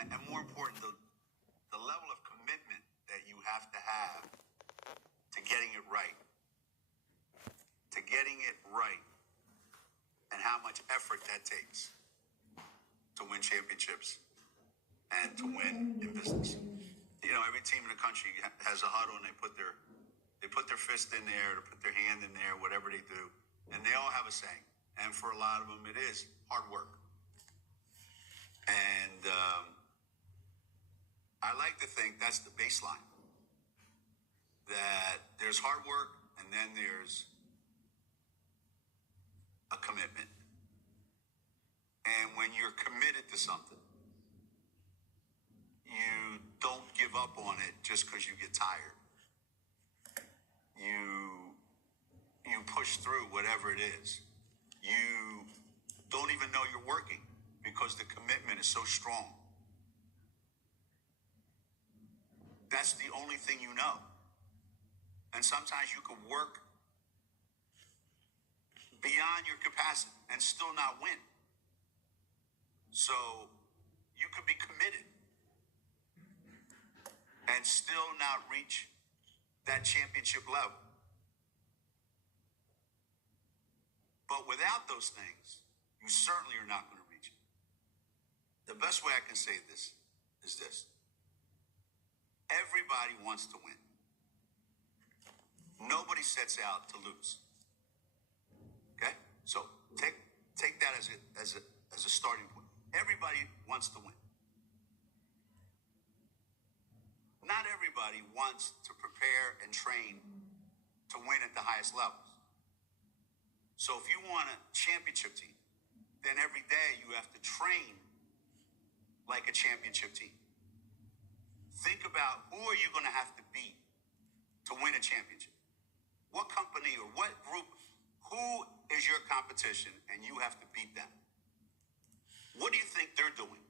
and more important, the level of commitment that you have to getting it right, and how much effort that takes to win championships and to win in business. You know, every team in the country has a huddle, and they put their fist in there, to put their hand in there, whatever they do, and they all have a saying. And for a lot of them, it is hard work. And I like to think that's the baseline. That there's hard work, and then there's a commitment. And when you're committed to something, you don't give up on it just because you get tired. You push through whatever it is. You don't even know you're working because the commitment is so strong. That's the only thing you know. And sometimes you can work beyond your capacity and still not win. So you could be committed and still not reach that championship level. But without those things, you certainly are not going to reach it. The best way I can say this is this. Everybody wants to win. Nobody sets out to lose. Okay? So take that as a starting point. Everybody wants to win. Not everybody wants to prepare and train to win at the highest levels. So if you want a championship team, then every day you have to train like a championship team. Think about who are you going to have to beat to win a championship? What company or what group, who is your competition and you have to beat them? What do you think they're doing?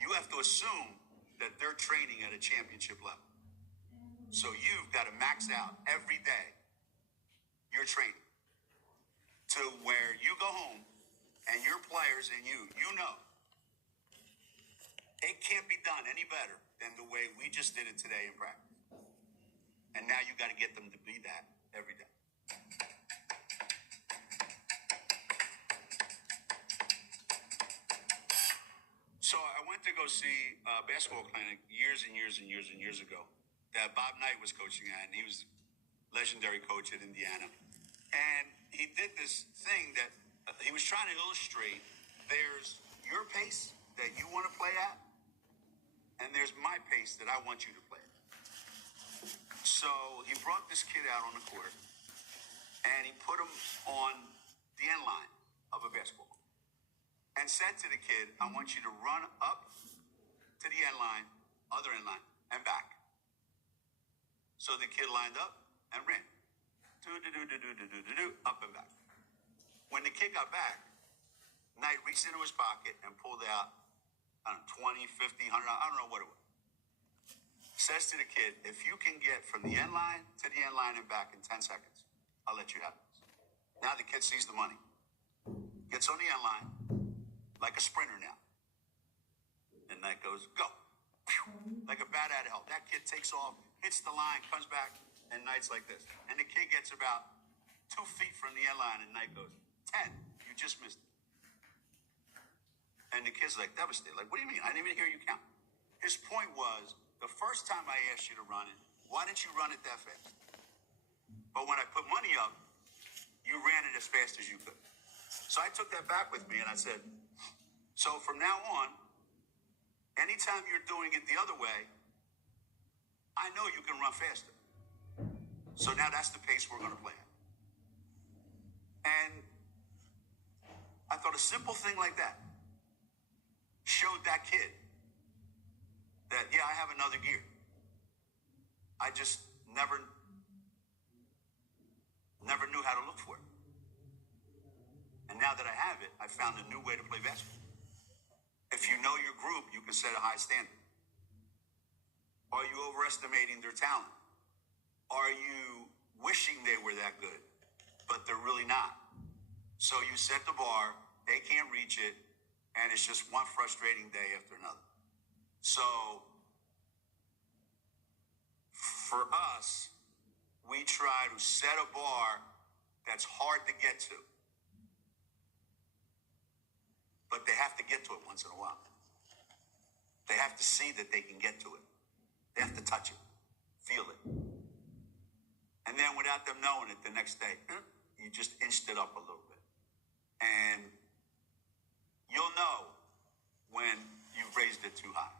You have to assume that they're training at a championship level. So you've got to max out every day your training to where you go home and your players and you know it can't be done any better than the way we just did it today in practice. And now you got to get them to be that every day. So I went to go see a basketball clinic years and years ago that Bob Knight was coaching at, and he was a legendary coach at Indiana. And he did this thing that he was trying to illustrate. There's your pace that you want to play at, and there's my pace that I want you to play at. So he brought this kid out on the court, and he put him on the end line of a basketball court, and said to the kid, I want you to run up to the end line, other end line, and back. So the kid lined up and ran. Up and back. When the kid got back, Knight reached into his pocket and pulled out, I don't know, 20, 50, 100, I don't know what it was. Says to the kid, if you can get from the end line to the end line and back in 10 seconds, I'll let you have this. Now the kid sees the money. Gets on the end line like a sprinter now. And Knight goes, go. Like a bat out of hell. That kid takes off, hits the line, comes back, and Knight's like this. And the kid gets about 2 feet from the end line, and Knight goes, 10, you just missed it. And the kid's like devastated. Like, what do you mean? I didn't even hear you count. His point was, the first time I asked you to run it, why didn't you run it that fast? But when I put money up, you ran it as fast as you could. So I took that back with me, and I said, so from now on, anytime you're doing it the other way, I know you can run faster. So now that's the pace we're going to play at. And I thought a simple thing like that showed that kid that, yeah, I have another gear. I just never knew how to look for it. And now that I have it, I found a new way to play basketball. If you know your group, you can set a high standard. Are you overestimating their talent? Are you wishing they were that good, but they're really not? So you set the bar, they can't reach it, and it's just one frustrating day after another. So for us, we try to set a bar that's hard to get to. But they have to get to it once in a while. They have to see that they can get to it. They have to touch it, feel it. And then without them knowing it, the next day, you just inched it up a little bit. And you'll know when you've raised it too high.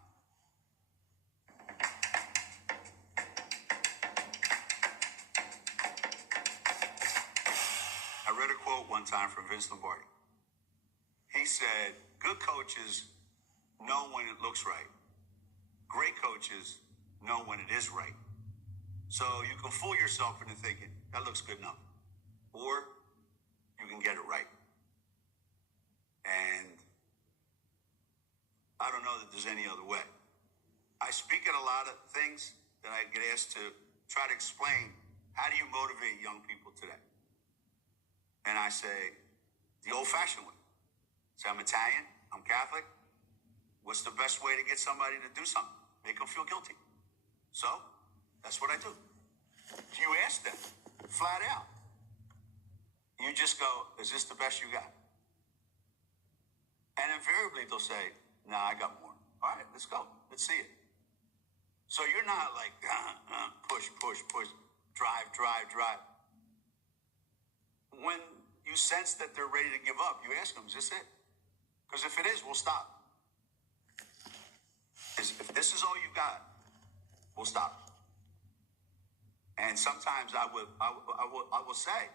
I read a quote one time from Vince Lombardi. He said, good coaches know when it looks right. Great coaches know when it is right. So you can fool yourself into thinking, that looks good enough. Or you can get it right. And I don't know that there's any other way. I speak at a lot of things that I get asked to try to explain, how do you motivate young people today? And I say, the old-fashioned way. Say, I'm Italian, I'm Catholic. What's the best way to get somebody to do something? Make them feel guilty. So, that's what I do. You ask them, flat out. You just go, is this the best you got? And invariably they'll say, nah, I got more. All right, let's go. Let's see it. So you're not like, push, drive. When you sense that they're ready to give up, you ask them, is this it? Because if it is, we'll stop. If this is all you got, we'll stop. And sometimes I will say,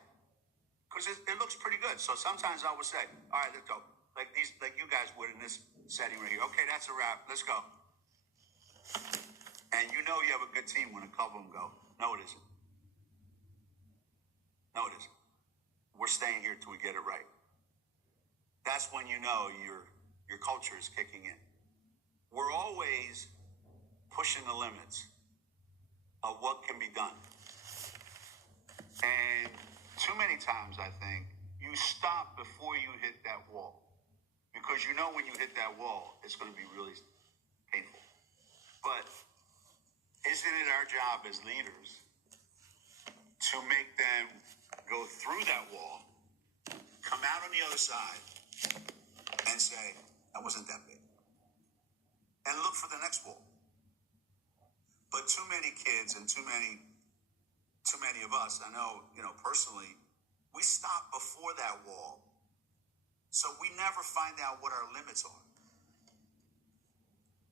because it looks pretty good. So sometimes I will say, all right, let's go. Like you guys would in this setting right here. Okay, that's a wrap. Let's go. And you know you have a good team when a couple of them go, no, it isn't. No, it isn't. We're staying here till we get it right. That's when you know your culture is kicking in. We're always pushing the limits of what can be done. And too many times, I think, you stop before you hit that wall. Because you know when you hit that wall, it's going to be really painful. But isn't it our job as leaders to make them go through that wall, come out on the other side, and say, that wasn't that big. And look for the next wall. But too many kids and too many of us, I know, personally, we stop before that wall. So we never find out what our limits are.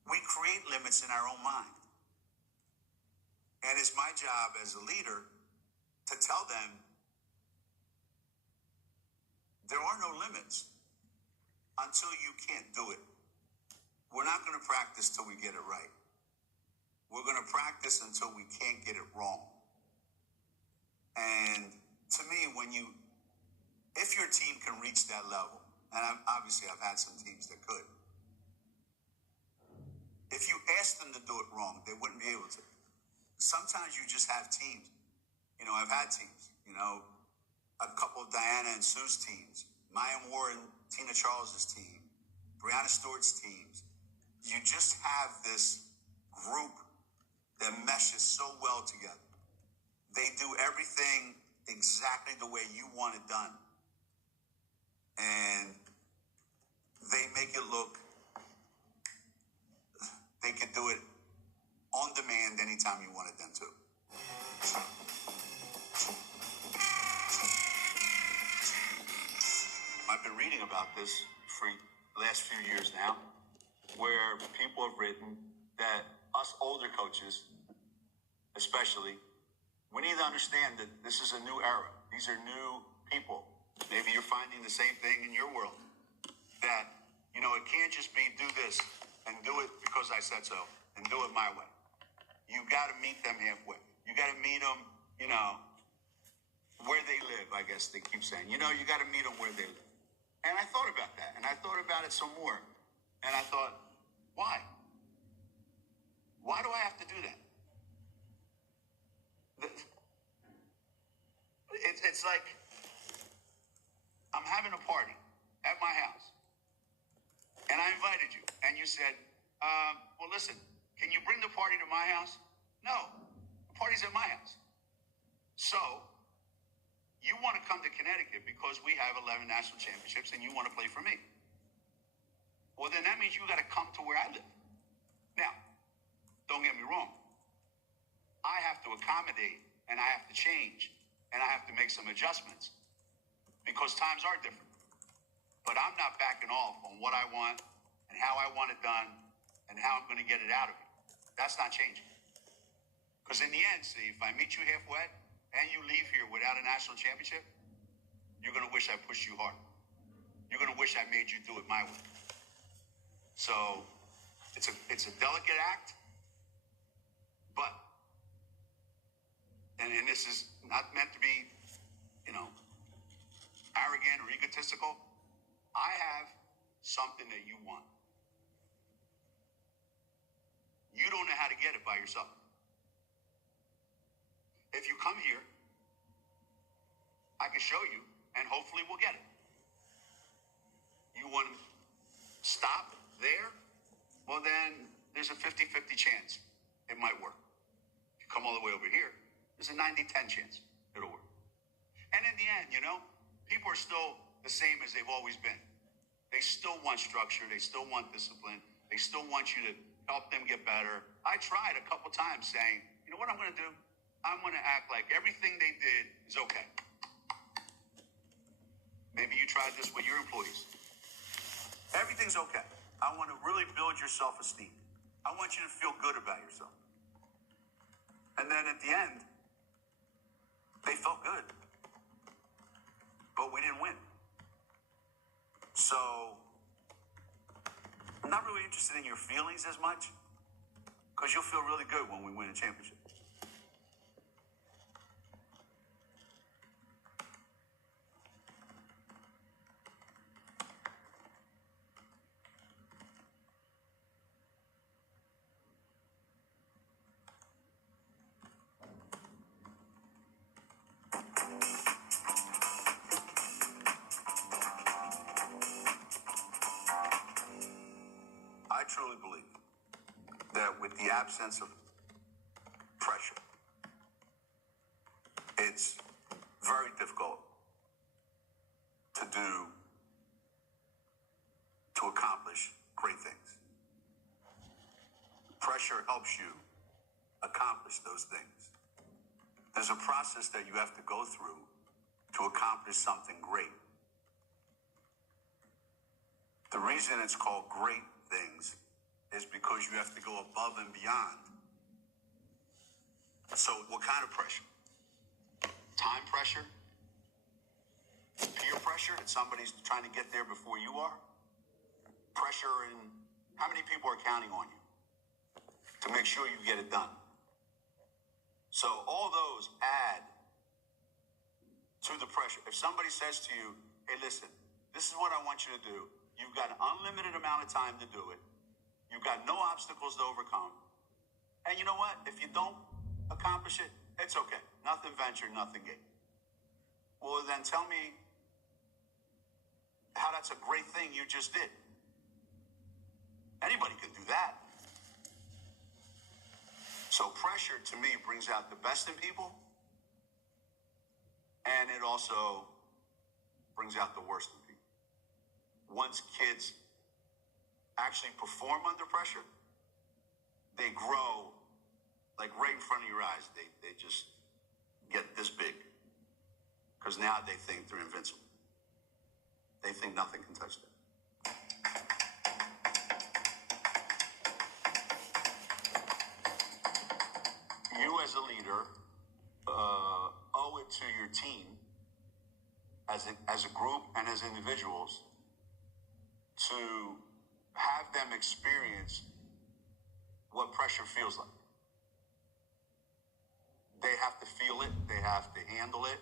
We create limits in our own mind. And it's my job as a leader to tell them there are no limits until you can't do it. We're not going to practice till we get it right. We're going to practice until we can't get it wrong. And to me, if your team can reach that level, and obviously I've had some teams that could, if you ask them to do it wrong, they wouldn't be able to. Sometimes you just have teams. I've had teams, a couple of Diana and Sue's teams, Maya Moore and Tina Charles's team, Brianna Stewart's teams. You just have this group that meshes so well together. They do everything exactly the way you want it done. And they make it look, they can do it on demand anytime you wanted them to. I've been reading about this for the last few years now, where people have written that us older coaches, especially, we need to understand that this is a new era. These are new people. Maybe you're finding the same thing in your world. That, it can't just be do this and do it because I said so and do it my way. You got to meet them halfway. You got to meet them, where they live, I guess they keep saying. You got to meet them where they live. And I thought about that, and I thought about it some more. And I thought, why? Why do I have to do that? It's like I'm having a party at my house, and I invited you, and you said, Well, listen, can you bring the party to my house? No, the party's at my house. So, you want to come to Connecticut because we have 11 national championships and you want to play for me. Well, then that means you got to come to where I live. Now, don't get me wrong. I have to accommodate and I have to change and I have to make some adjustments because times are different. But I'm not backing off on what I want and how I want it done and how I'm going to get it out of you. That's not changing. Because in the end, see, if I meet you halfway and you leave here without a national championship, you're going to wish I pushed you harder. You're going to wish I made you do it my way. So it's a delicate act, but, and this is not meant to be, arrogant or egotistical. I have something that you want. You don't know how to get it by yourself. If you come here, I can show you, and hopefully we'll get it. You want to stop there? Well, then there's a 50-50 chance it might work. If you come all the way over here, there's a 90-10 chance it'll work. And in the end, people are still the same as they've always been. They still want structure. They still want discipline. They still want you to help them get better. I tried a couple times saying, you know what I'm going to do? I'm going to act like everything they did is okay. Maybe you tried this with your employees. Everything's okay. I want to really build your self-esteem. I want you to feel good about yourself. And then at the end, they felt good. But we didn't win. So, I'm not really interested in your feelings as much, because you'll feel really good when we win a championship. I truly believe that with the absence of pressure, it's very difficult to accomplish great things. Pressure helps you accomplish those things. There's a process that you have to go through to accomplish something great. The reason it's called great things is because you have to go above and beyond. So what kind of pressure? Time pressure? Peer pressure that somebody's trying to get there before you are? Pressure in how many people are counting on you to make sure you get it done? So all those add to the pressure. If somebody says to you, hey, listen, this is what I want you to do. You've got an unlimited amount of time to do it. You've got no obstacles to overcome. And you know what? If you don't accomplish it, it's okay. Nothing ventured, nothing gained. Well, then tell me how that's a great thing you just did. Anybody can do that. So pressure, to me, brings out the best in people. And it also brings out the worst in people. Once kids actually perform under pressure, they grow like right in front of your eyes. They just get this big. Because now they think they're invincible. They think nothing can touch them. You as a leader owe it to your team as a group and as individuals to have them experience what pressure feels like. They have to feel it. They have to handle it.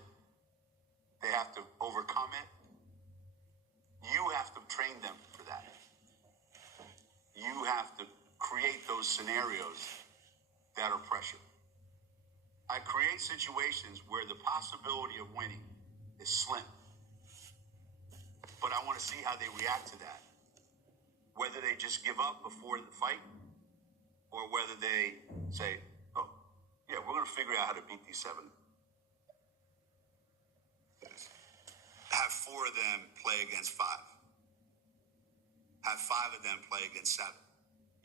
They have to overcome it. You have to train them for that. You have to create those scenarios that are pressure. I create situations where the possibility of winning is slim. But I want to see how they react to that. Whether they they just give up before the fight, or whether they say, oh, yeah, we're going to figure out how to beat these 7. Have 4 of them play against 5. Have 5 of them play against 7.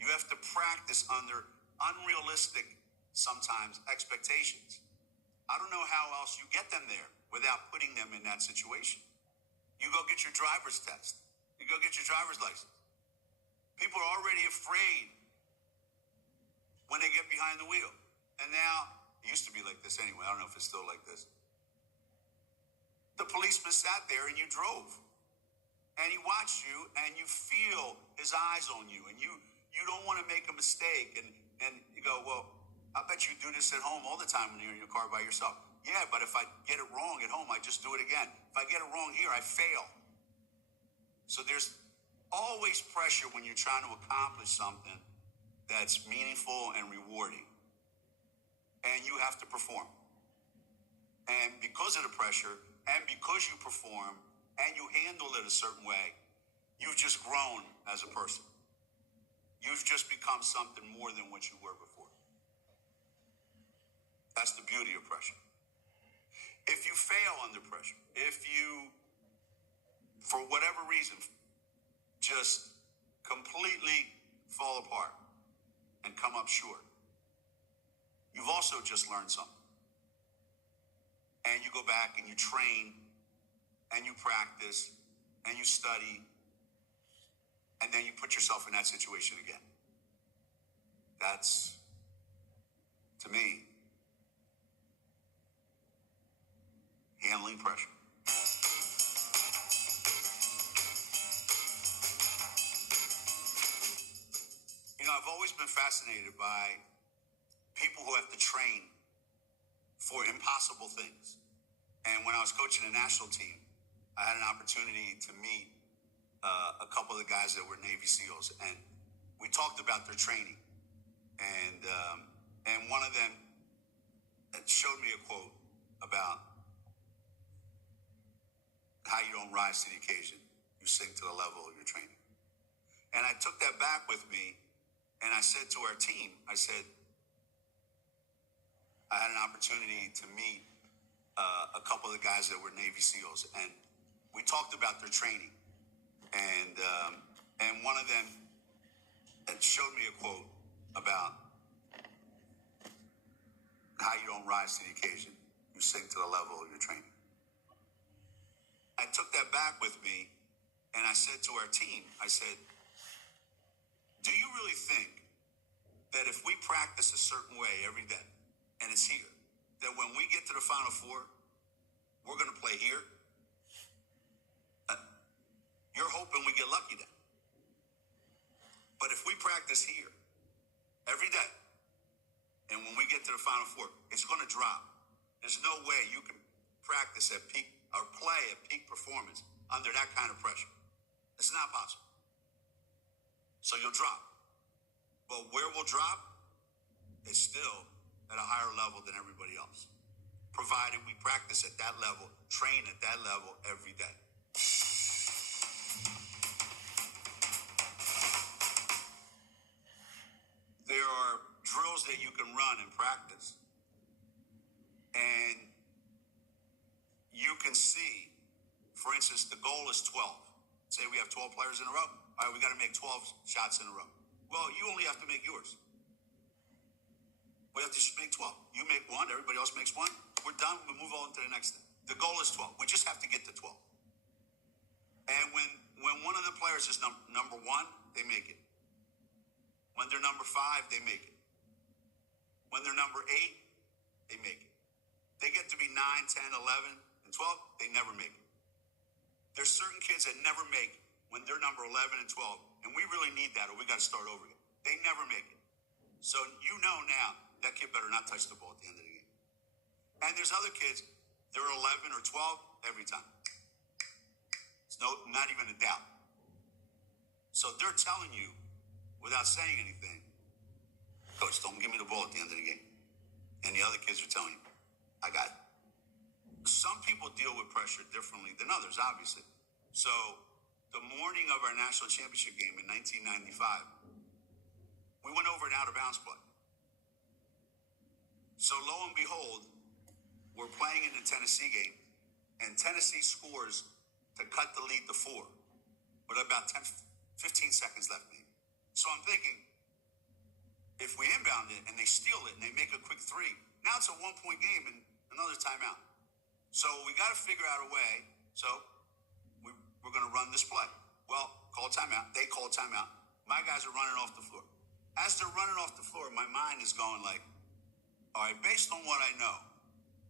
You have to practice under unrealistic, sometimes, expectations. I don't know how else you get them there without putting them in that situation. You go get your driver's test. You go get your driver's license. People are already afraid when they get behind the wheel. And now, it used to be like this anyway. I don't know if it's still like this. The policeman sat there and you drove. And he watched you and you feel his eyes on you. And you don't want to make a mistake. And you go, well, I bet you do this at home all the time when you're in your car by yourself. Yeah, but if I get it wrong at home, I just do it again. If I get it wrong here, I fail. So there's always pressure when you're trying to accomplish something that's meaningful and rewarding. And you have to perform. And because of the pressure, and because you perform, and you handle it a certain way, you've just grown as a person. You've just become something more than what you were before. That's the beauty of pressure. If you fail under pressure, if you, for whatever reason, just completely fall apart and come up short, you've also just learned something. And you go back and you train and you practice and you study, and then you put yourself in that situation again. That's, to me, handling pressure. You know, I've always been fascinated by people who have to train for impossible things. And when I was coaching the national team, I had an opportunity to meet a couple of the guys that were Navy SEALs, and we talked about their training. And one of them showed me a quote about how you don't rise to the occasion, you sink to the level of your training. And I took that back with me, and I said to our team, I said, I had an opportunity to meet a couple of the guys that were Navy SEALs, and we talked about their training. And one of them showed me a quote about how you don't rise to the occasion, you sink to the level of your training. I took that back with me, and I said to our team, I said, do you really think that if we practice a certain way every day, and it's here, that when we get to the Final Four, we're going to play here? You're hoping we get lucky then. But if we practice here every day, and when we get to the Final Four, it's going to drop. There's no way you can practice at peak or play at peak performance under that kind of pressure. It's not possible. So you'll drop. But where we'll drop is still at a higher level than everybody else, provided we practice at that level, train at that level every day. There are drills that you can run and practice, and you can see, for instance, the goal is 12. Say we have 12 players in a row. All right, we got to make 12 shots in a row. Well, you only have to make yours. We have to just make 12. You make one, everybody else makes one. We're done. We move on to the next thing. The goal is 12. We just have to get to 12. And when one of the players is number 1, they make it. When they're number 5, they make it. When they're number 8, they make it. They get to be 9, 10, 11, and 12, they never make it. There's certain kids that never make it when they're number 11 and 12, and we really need that, or we got to start over again. They never make it. So you know now, that kid better not touch the ball at the end of the game. And there's other kids, they're 11 or 12 every time. It's not even a doubt. So they're telling you, without saying anything, coach, don't give me the ball at the end of the game. And the other kids are telling you, I got it. Some people deal with pressure differently than others, obviously. So the morning of our national championship game in 1995, we went over an out-of-bounds play. So lo and behold, we're playing in the Tennessee game, and Tennessee scores to cut the lead to 4, with about 10, 15 seconds left. Maybe. So I'm thinking, if we inbound it and they steal it and they make a quick 3, now it's a 1-point game and another timeout. So we got to figure out a way. So we're going to run this play. Well, call timeout. They call timeout. My guys are running off the floor. As they're running off the floor, my mind is going like, all right, based on what I know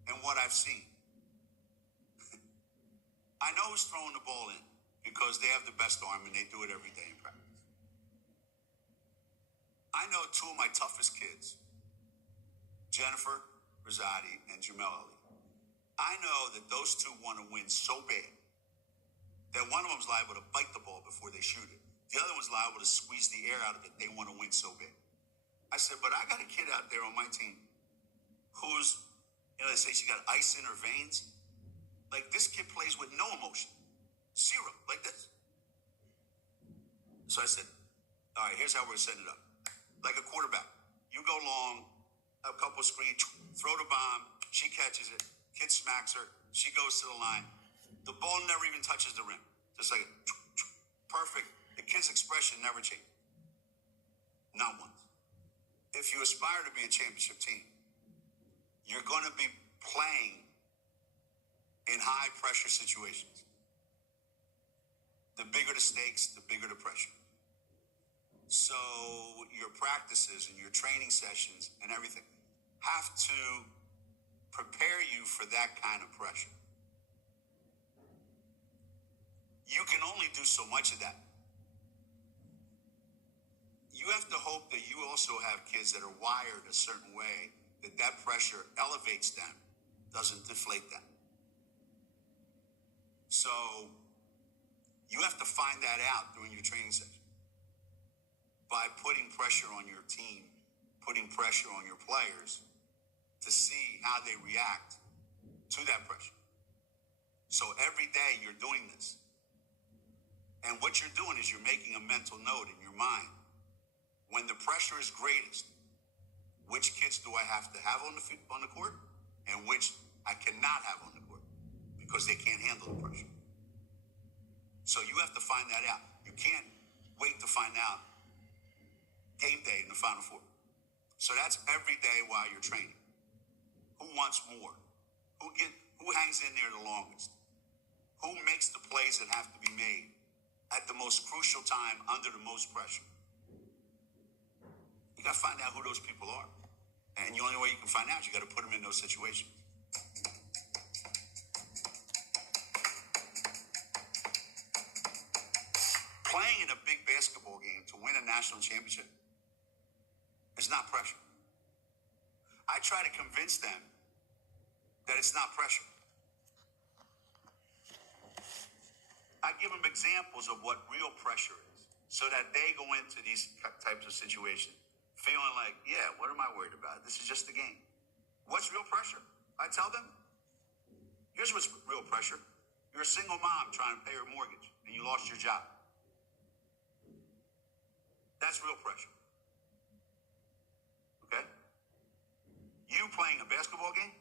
and what I've seen, I know who's throwing the ball in because they have the best arm and they do it every day in practice. I know 2 of my toughest kids, Jennifer Rosati and Jamel Ali. I know that those 2 want to win so bad that one of them's liable to bite the ball before they shoot it. The other one's liable to squeeze the air out of it. They want to win so bad. I said, but I got a kid out there on my team who's, they say she got ice in her veins. Like, this kid plays with no emotion. 0, like this. So I said, all right, here's how we're setting it up. Like a quarterback. You go long, a couple screens, throw the bomb, she catches it, kid smacks her, she goes to the line. The ball never even touches the rim. Just like, perfect. The kid's expression never changes. Not once. If you aspire to be a championship team, you're going to be playing in high-pressure situations. The bigger the stakes, the bigger the pressure. So your practices and your training sessions and everything have to prepare you for that kind of pressure. You can only do so much of that. You have to hope that you also have kids that are wired a certain way, that pressure elevates them, doesn't deflate them. So you have to find that out during your training session by putting pressure on your team, putting pressure on your players to see how they react to that pressure. So every day you're doing this. And what you're doing is you're making a mental note in your mind. When the pressure is greatest, which kids do I have to have on the court and which I cannot have on the court because they can't handle the pressure. So you have to find that out. You can't wait to find out game day in the Final Four. So that's every day while you're training. Who wants more? Who hangs in there the longest? Who makes the plays that have to be made at the most crucial time under the most pressure? You got to find out who those people are. And the only way you can find out, you got to put them in those situations. Playing in a big basketball game to win a national championship is not pressure. I try to convince them that it's not pressure. I give them examples of what real pressure is so that they go into these types of situations feeling like, yeah, what am I worried about? This is just a game. What's real pressure? I tell them, here's what's real pressure. You're a single mom trying to pay her mortgage and you lost your job. That's real pressure. Okay? You playing a basketball game,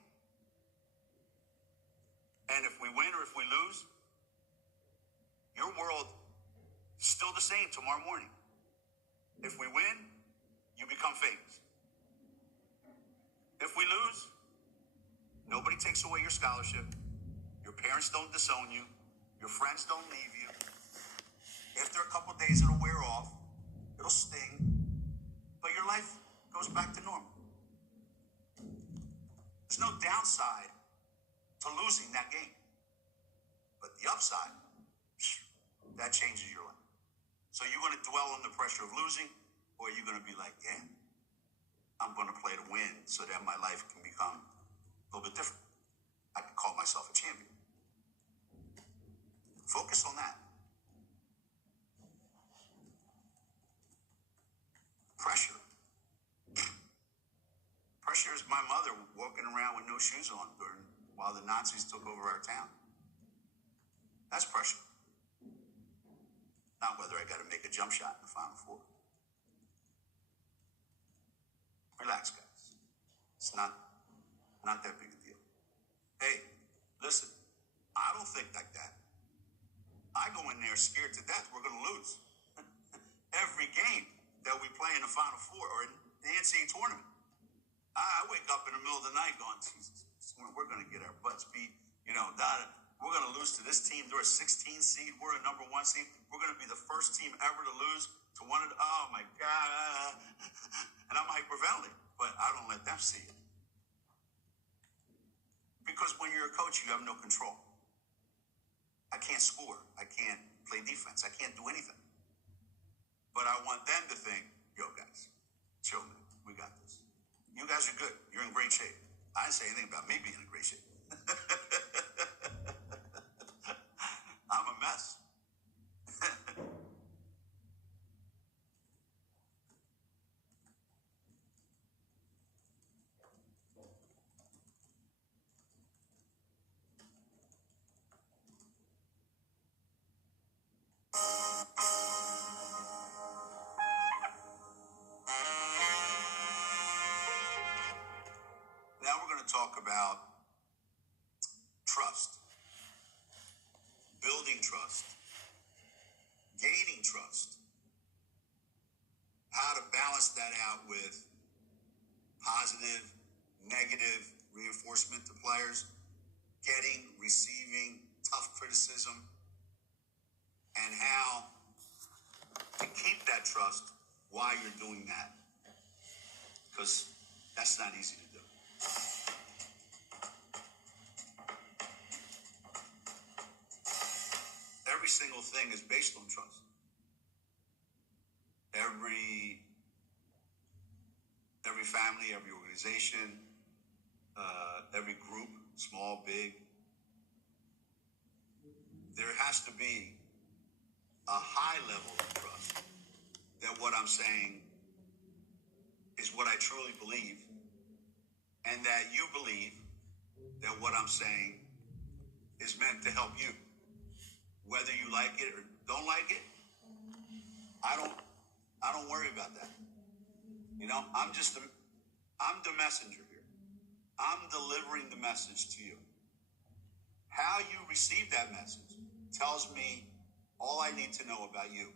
and if we win or if we lose, your world is still the same tomorrow morning. If we win, you become famous. If we lose, nobody takes away your scholarship. Your parents don't disown you. Your friends don't leave you. After a couple of days, it'll wear off. It'll sting. But your life goes back to normal. There's no downside to losing that game. But the upside, that changes your life. So you're going to dwell on the pressure of losing, or you're going to be like, yeah, I'm going to play to win so that my life can become a little bit different. I can call myself a champion. Focus on that. Pressure. Pressure is my mother walking around with no shoes on while the Nazis took over our town. That's pressure. not whether I got to make a jump shot in the Final Four. Relax, guys. It's not that big a deal. Hey, listen, I don't think like that. I go in there scared to death we're going to lose. Every game that we play in the Final Four or in the NCAA tournament, I wake up in the middle of the night going, Jesus, we're going to get our butts beat. We're going to lose to this team. They're a 16 seed. We're a number 1 seed. We're going to be the first team ever to lose to one of the, oh my God. And I'm hyperventilating, but I don't let them see it. Because when you're a coach, you have no control. I can't score. I can't play defense. I can't do anything. But I want them to think, yo, guys, chill, man. We got this. You guys are good. You're in great shape. I didn't say anything about me being in great shape. I'm a mess. Now we're going to talk about trust, building trust, gaining trust, how to balance that out with positive, negative reinforcement to players, receiving tough criticism, and how to keep that trust while you're doing that. Because that's not easy to do. Every single thing is based on trust. Every family, every organization, every group, small, big, there has to be a high level of trust that what I'm saying is what I truly believe, and that you believe that what I'm saying is meant to help you. Whether you like it or don't like it, I don't worry about that. I'm the messenger here. I'm delivering the message to you. How you receive that message tells me all I need to know about you.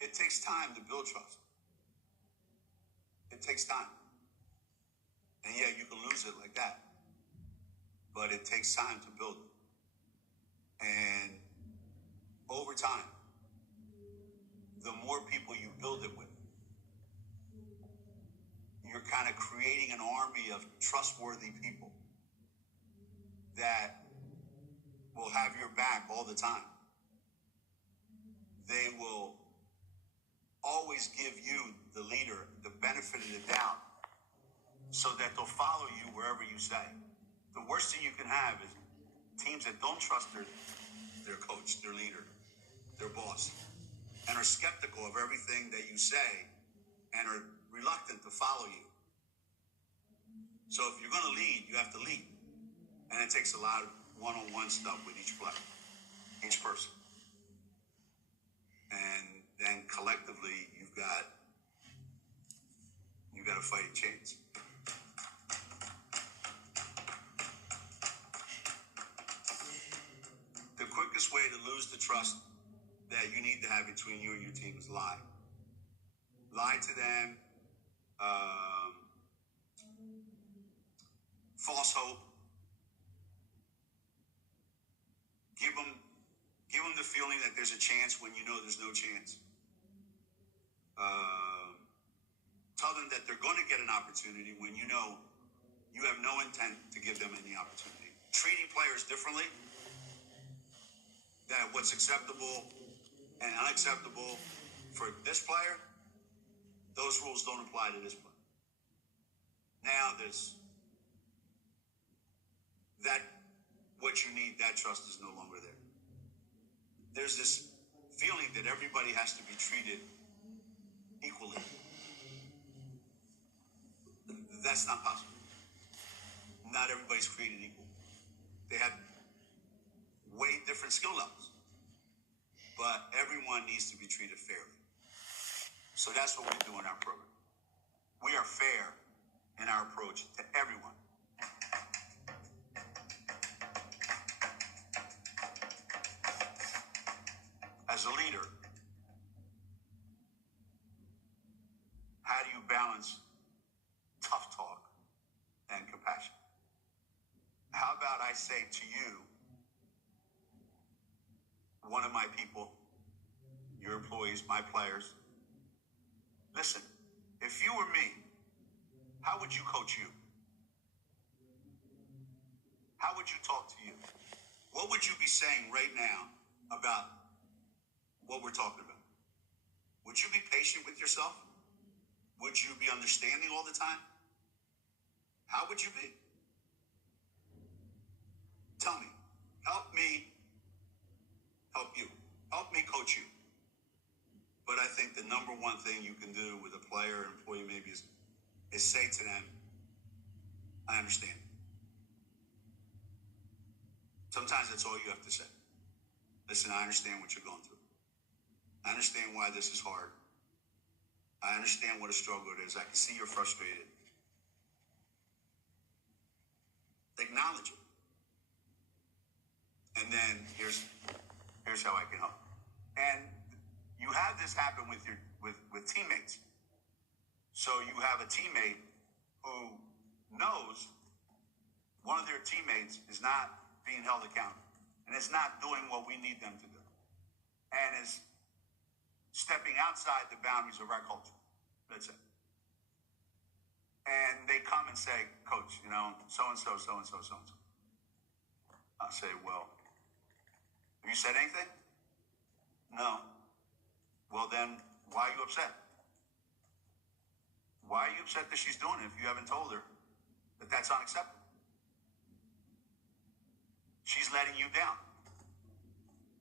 It takes time to build trust. It takes time. And yeah, you can lose it like that. But it takes time to build it. And over time, the more people you build it with, you're kind of creating an army of trustworthy people that will have your back all the time. They will always give you, the leader, the benefit of the doubt so that they'll follow you wherever you say. The worst thing you can have is teams that don't trust their coach, their leader, their boss, and are skeptical of everything that you say and are reluctant to follow you. So if you're going to lead, you have to lead. And it takes a lot of one-on-one stuff with each player, each person. And then collectively, you've got a fighting chance. The quickest way to lose the trust that you need to have between you and your team is lie. Lie to them, false hope. Give them the feeling that there's a chance when you know there's no chance. Tell them that they're going to get an opportunity when you know you have no intent to give them any opportunity. Treating players differently, that what's acceptable and unacceptable for this player, those rules don't apply to this player. Now there's that, what you need, that trust is no longer there. There's this feeling that everybody has to be treated equally. That's not possible. Not everybody's created equal. They have way different skill levels. but everyone needs to be treated fairly. So that's what we do in our program. We are fair in our approach to everyone. As a leader, how do you balance tough talk and compassion? How about I say to you, one of my people, your employees, my players, listen, if you were me, how would you coach you? How would you talk to you? What would you be saying right now about what we're talking about? Would you be patient with yourself? Would you be understanding all the time? How would you be? Tell me. Help me help you. Help me coach you. But I think the number one thing you can do with a player or employee maybe is say to them, I understand. Sometimes that's all you have to say. Listen, I understand what you're going through. I understand why this is hard. I understand what a struggle it is. I can see you're frustrated. Acknowledge it. And then here's how I can help. And you have this happen with teammates. So you have a teammate who knows one of their teammates is not being held accountable and is not doing what we need them to do and is stepping outside the boundaries of our culture. That's it. And they come and say, Coach, so-and-so, so-and-so, so-and-so. I say, well, have you said anything? No. Well, then why are you upset? Why are you upset that she's doing it if you haven't told her that that's unacceptable? She's letting you down.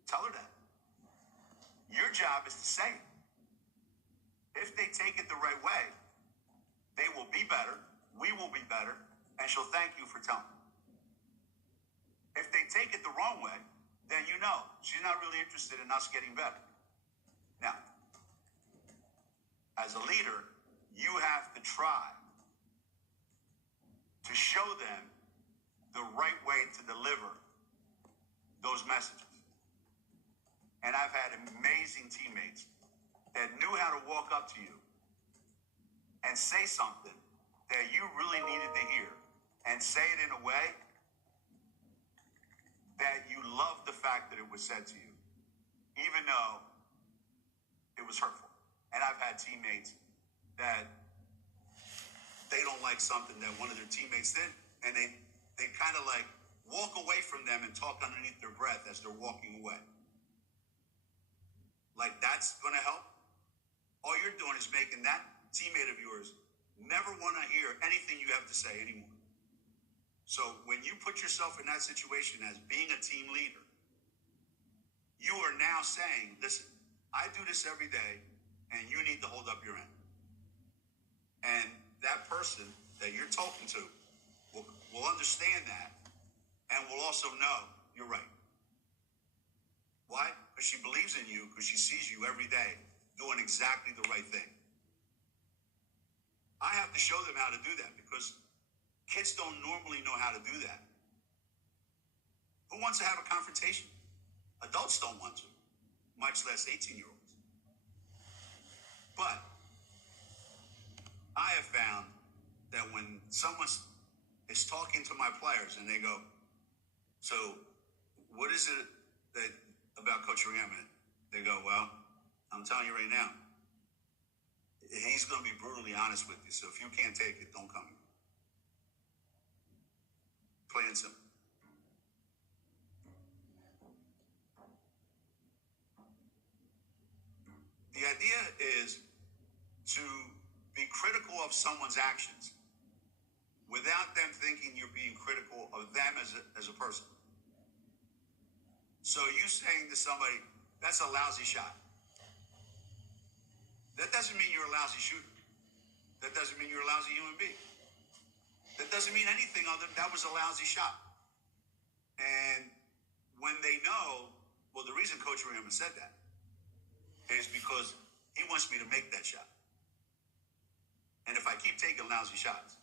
Tell her that. Your job is to say it. If they take it the right way, they will be better, we will be better, and she'll thank you for telling them. If they take it the wrong way, then she's not really interested in us getting better. Now, as a leader, you have to try to show them the right way to deliver those messages. And I've had amazing teammates that knew how to walk up to you and say something that you really needed to hear and say it in a way that you loved the fact that it was said to you, even though it was hurtful. And I've had teammates that they don't like something that one of their teammates did, and they kind of like walk away from them and talk underneath their breath as they're walking away. Like that's going to help? All you're doing is making that teammate of yours never want to hear anything you have to say anymore. So when you put yourself in that situation as being a team leader, you are now saying, listen, I do this every day, and you need to hold up your end. And that person that you're talking to will understand that and will also know you're right. Why? Because she believes in you, because she sees you every day doing exactly the right thing. I have to show them how to do that because kids don't normally know how to do that. Who wants to have a confrontation? Adults don't want to, much less 18-year-olds. But I have found that when someone is talking to my players and they go, so what is it that about Coach Ram? They go, well, I'm telling you right now, he's going to be brutally honest with you. So if you can't take it, don't come here. Plain and simple. The idea is to be critical of someone's actions without them thinking you're being critical of them as a person. So you saying to somebody, that's a lousy shot. That doesn't mean you're a lousy shooter. That doesn't mean you're a lousy human being. That doesn't mean anything other than that was a lousy shot. And when they know, well, the reason Coach Rayama said that is because he wants me to make that shot. And if I keep taking lousy shots,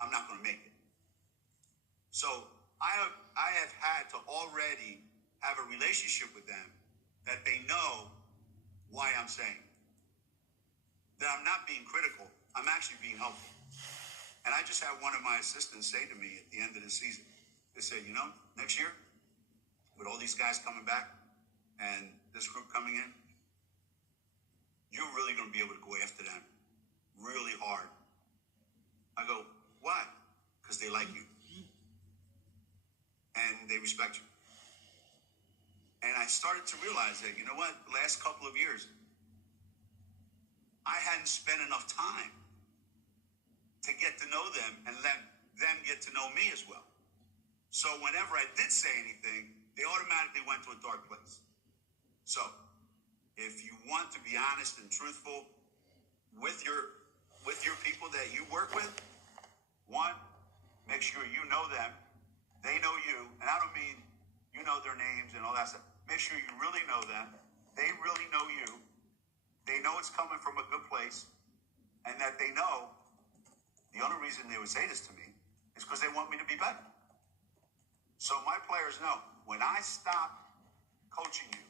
I'm not going to make it. So I have had to already have a relationship with them that they know why I'm saying. That I'm not being critical. I'm actually being helpful. And I just had one of my assistants say to me at the end of the season, they said, you know, next year, with all these guys coming back and this group coming in, you're really going to be able to go after them really hard. I go, why? Because they like you. And they respect you. And I started to realize that, you know what, the last couple of years, I hadn't spent enough time to get to know them and let them get to know me as well. So whenever I did say anything, they automatically went to a dark place. So if you want to be honest and truthful with your people that you work with, one, make sure you know them, they know you, and I don't mean you know their names and all that stuff. Make sure you really know them, they really know you, they know it's coming from a good place, and that they know the only reason they would say this to me is because they want me to be better. So my players know, when I stop coaching you,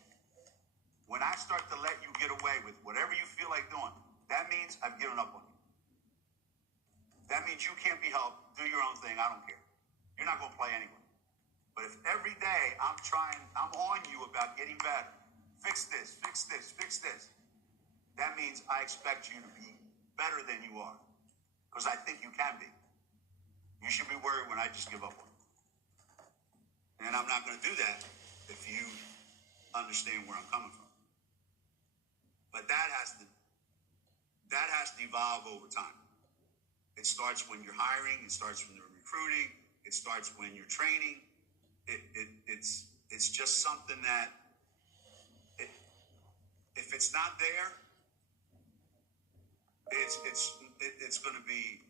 when I start to let you get away with whatever you feel like doing, that means I've given up on you. That means you can't be helped. Do your own thing. I don't care. You're not going to play anyway. But if every day I'm on you about getting better, fix this, that means I expect you to be better than you are. Because I think you can be. You should be worried when I just give up on you. And I'm not going to do that if you understand where I'm coming from. But that has to evolve over time. It starts when you're hiring. It starts when you're recruiting. It starts when you're training. It's just something that if it's not there, it's going to be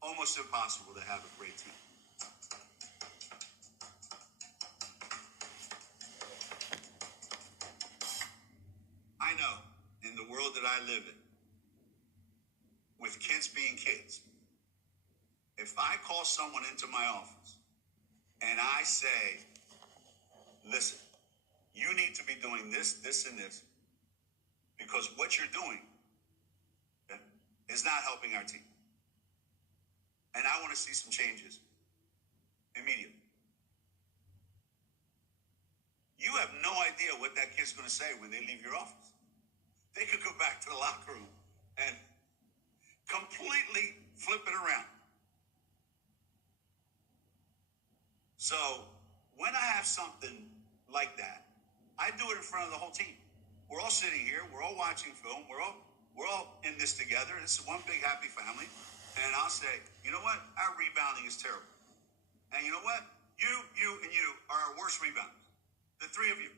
almost impossible to have a great team. I know in the world that I live in, with kids being kids, if I call someone into my office and I say, listen, you need to be doing this, this, and this, because what you're doing is not helping our team. And I want to see some changes immediately. You have no idea what that kid's going to say when they leave your office. They could go back to the locker room and completely flip it around. So when I have something like that, I do it in front of the whole team. We're all sitting here. We're all watching film. We're all in this together. It's one big happy family. And I'll say, you know what? Our rebounding is terrible. And you know what? You, and you are our worst rebounders. The three of you.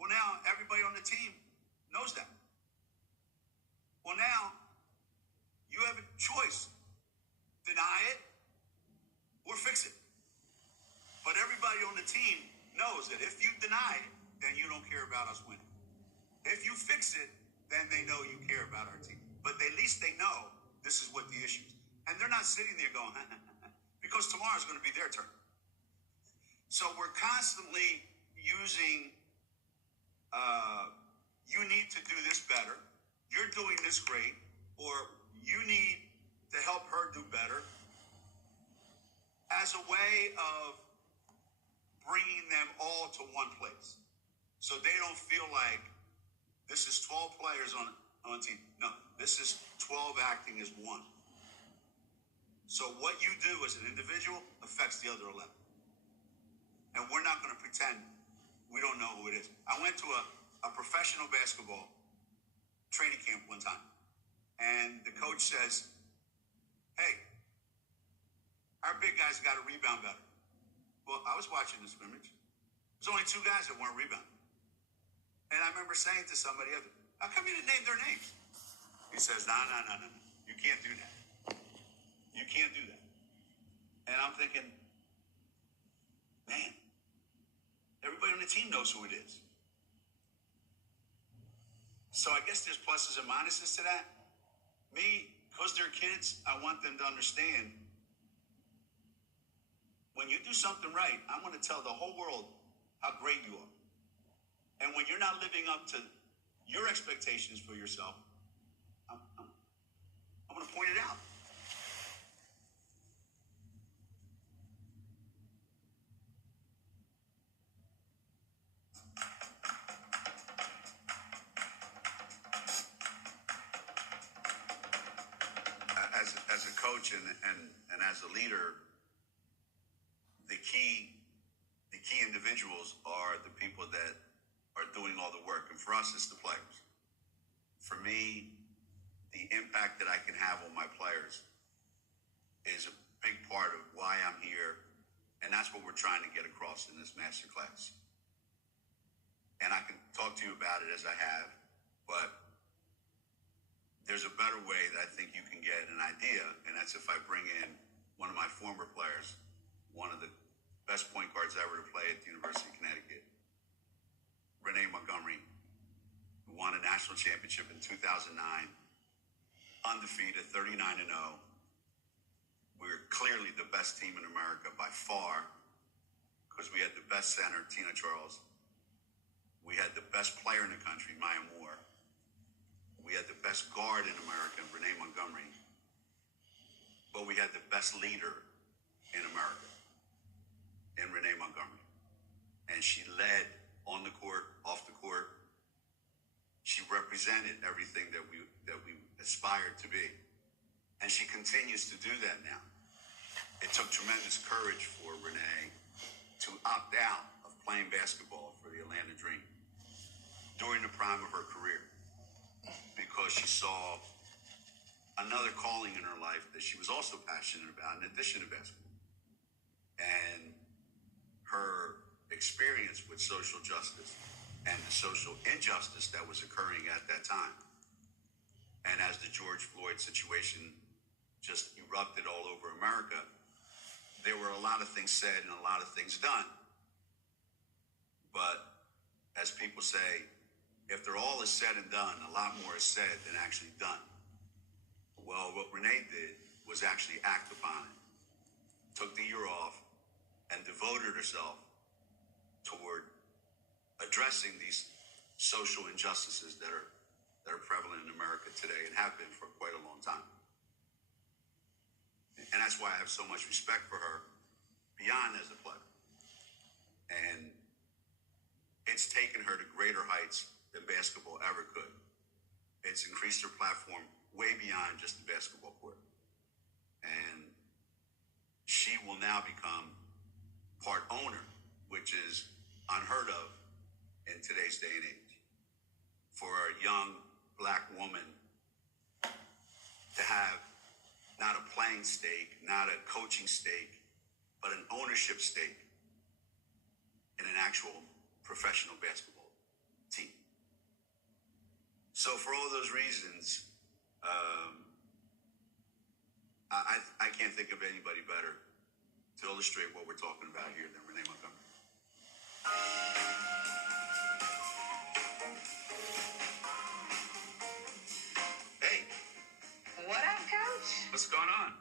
Well, now everybody on the team knows that. Well, now you have a choice. Deny it or fix it. But everybody on the team knows that if you deny it, then you don't care about us winning. If you fix it, then they know you care about our team. But at least they know this is what the issue is. And they're not sitting there going, because tomorrow's going to be their turn. So we're constantly using, you need to do this better. You're doing this great. Or you need to help her do better. As a way of bringing them all to one place. So they don't feel like this is 12 players on a team. No, this is 12 acting as one. So what you do as an individual affects the other 11. And we're not going to pretend we don't know who it is. I went to a professional basketball training camp one time. And the coach says, hey, our big guys got to rebound better. Well, I was watching the scrimmage. There's only two guys that weren't rebounding. And I remember saying to somebody, how come you didn't name their names? He says, no. You can't do that. You can't do that. And I'm thinking, man, everybody on the team knows who it is. So I guess there's pluses and minuses to that. Me, because they're kids, I want them to understand when you do something right, I'm going to tell the whole world how great you are. And when you're not living up to your expectations for yourself, I'm going to point it out. As a coach and as a leader, the key individuals are the people that are doing all the work. And for us, it's the players. For me, the impact that I can have on my players is a big part of why I'm here. And that's what we're trying to get across in this masterclass. And I can talk to you about it as I have, but there's a better way that I think you can get an idea, and that's if I bring in one of my former players, one of the best point guards ever to play at the University of Connecticut, Renee Montgomery, who won a national championship in 2009, undefeated, 39-0. We're clearly the best team in America by far because we had the best center, Tina Charles. We had the best player in the country, Maya Moore. We had the best guard in America, Renee Montgomery. But we had the best leader in America, in Renee Montgomery. And she led on the court, off the court. She represented everything that we aspired to be. And she continues to do that now. It took tremendous courage for Renee to opt out of playing basketball for the Atlanta Dream during the prime of her career, because she saw another calling in her life that she was also passionate about in addition to basketball. And her experience with social justice and the social injustice that was occurring at that time. And as the George Floyd situation just erupted all over America, there were a lot of things said and a lot of things done. But as people say, if they're all is said and done, a lot more is said than actually done. Well, what Renee did was actually act upon it. Took the year off and devoted herself toward addressing these social injustices that are prevalent in America today and have been for quite a long time. And that's why I have so much respect for her beyond as a player. And it's taken her to greater heights than basketball ever could. It's increased her platform way beyond just the basketball court. And she will now become part owner, which is unheard of in today's day and age. For a young Black woman to have not a playing stake, not a coaching stake, but an ownership stake in an actual professional basketball team. So for all those reasons, I can't think of anybody better to illustrate what we're talking about here than Renee Montgomery. Hey. What up, Coach? What's going on?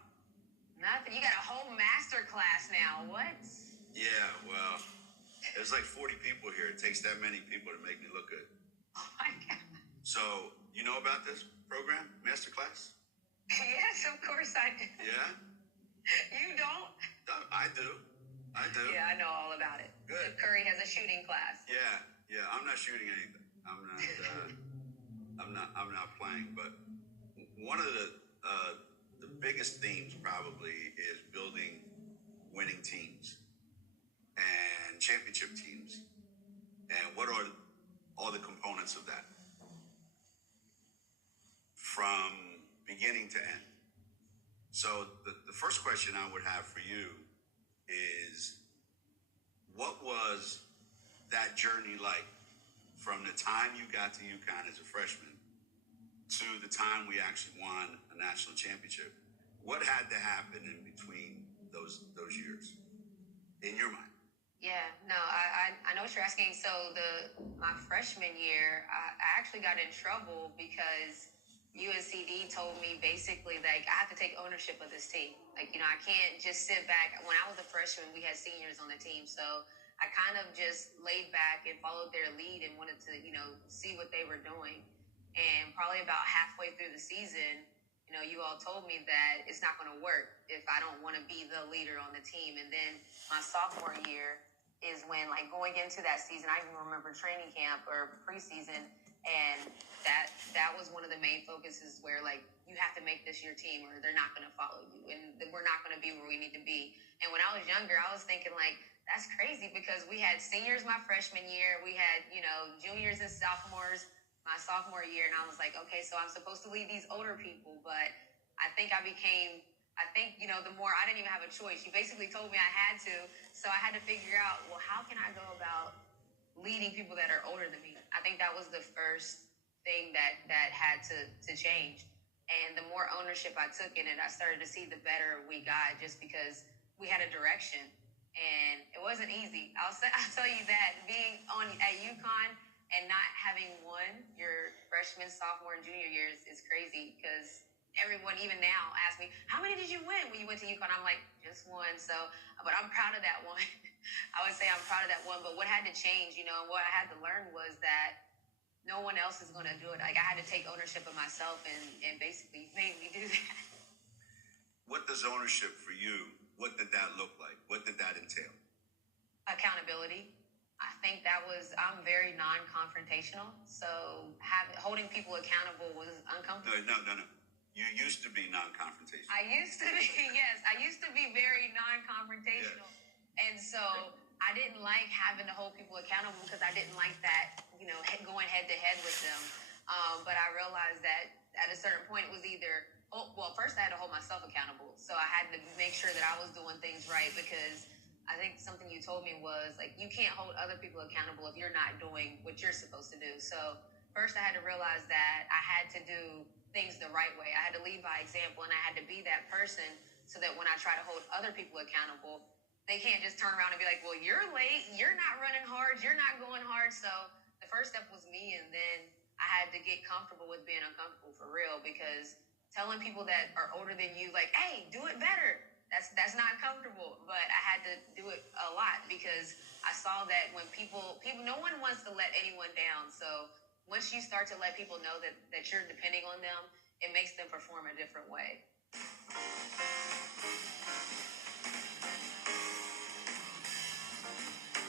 Nothing. You got a whole master class now. What? Yeah, well, there's like 40 people here. It takes that many people to make me look good. Oh, my God. So, you know about this program, Masterclass? Yes, of course I do. Yeah? You don't? I do. Yeah, I know all about it. Good. Curry has a shooting class. Yeah. I'm not shooting anything. I'm not playing. But one of the biggest themes probably is building winning teams and championship teams. And what are all the components of that? From beginning to end. So the first question I would have for you is, what was that journey like from the time you got to UConn as a freshman to the time we actually won a national championship? What had to happen in between those years, in your mind? Yeah, no, I know what you're asking. So my freshman year, I actually got in trouble because UNCD told me basically like I have to take ownership of this team. Like, I can't just sit back. When I was a freshman, we had seniors on the team, so I kind of just laid back and followed their lead and wanted to, see what they were doing. And probably about halfway through the season, you all told me that it's not going to work if I don't want to be the leader on the team. And then my sophomore year is when, like, going into that season, I even remember training camp or preseason, and that was one of the main focuses where, like, you have to make this your team or they're not going to follow you, and we're not going to be where we need to be. And when I was younger, I was thinking, like, that's crazy because we had seniors my freshman year, we had, juniors and sophomores my sophomore year, and I was like, okay, so I'm supposed to lead these older people, but I think the more I didn't even have a choice. You basically told me I had to, so I had to figure out, well, how can I go about leading people that are older than me? I think that was the first thing that had to change. And the more ownership I took in it, I started to see the better we got just because we had a direction. And it wasn't easy. I'll tell you that being at UConn and not having won your freshman, sophomore, and junior years is crazy because everyone even now asks me, how many did you win when you went to UConn? I'm like, just one. So, but I'm proud of that one. I would say I'm proud of that one. But what had to change, what I had to learn was that no one else is going to do it. Like, I had to take ownership of myself and basically made me do that. What does ownership for you? What did that look like? What did that entail? Accountability. I think I'm very non-confrontational. So holding people accountable was uncomfortable. No. You used to be non-confrontational. I used to be, yes. I used to be very non-confrontational. Yes. And so I didn't like having to hold people accountable because I didn't like that, going head to head with them. But I realized that at a certain point it was either, first I had to hold myself accountable. So I had to make sure that I was doing things right because I think something you told me was, like, you can't hold other people accountable if you're not doing what you're supposed to do. So first I had to realize that I had to do things the right way. I had to lead by example, and I had to be that person so that when I try to hold other people accountable, they can't just turn around and be like, well, you're late, you're not running hard, you're not going hard. So the first step was me, and then I had to get comfortable with being uncomfortable for real, because telling people that are older than you, like, hey, do it better, that's not comfortable. But I had to do it a lot because I saw that when people, no one wants to let anyone down. So once you start to let people know that you're depending on them, it makes them perform a different way.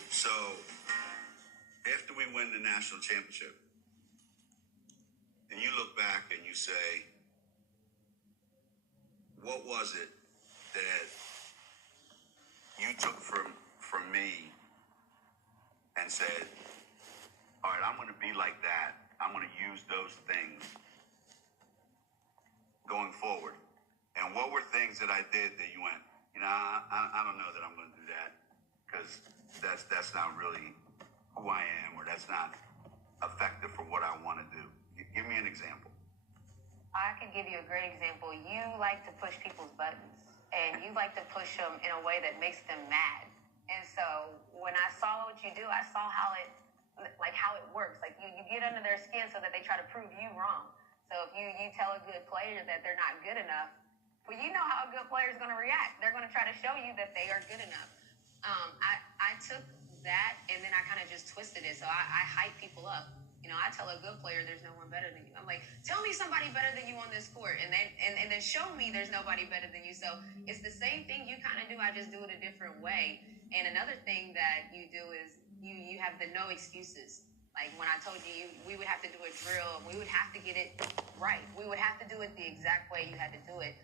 So after we win the national championship, and you look back and you say, what was it that you took from me and said, all right, I'm going to be like that. I'm going to use those things going forward. And what were things that I did that you went, I don't know that I'm going to do that because that's not really who I am, or that's not effective for what I want to do. Give me an example. I can give you a great example. You like to push people's buttons, and you like to push them in a way that makes them mad. And so when I saw what you do, I saw how it works. Like, you get under their skin so that they try to prove you wrong. So if you tell a good player that they're not good enough, well, you know how a good player is going to react. They're going to try to show you that they are good enough. I took that, and then I kind of just twisted it. So I hype people up. I tell a good player there's no one better than you. I'm like, tell me somebody better than you on this court, and then show me there's nobody better than you. So it's the same thing you kind of do. I just do it a different way. And another thing that you do is you have the no excuses. Like when I told you we would have to do a drill, we would have to get it right. We would have to do it the exact way you had to do it.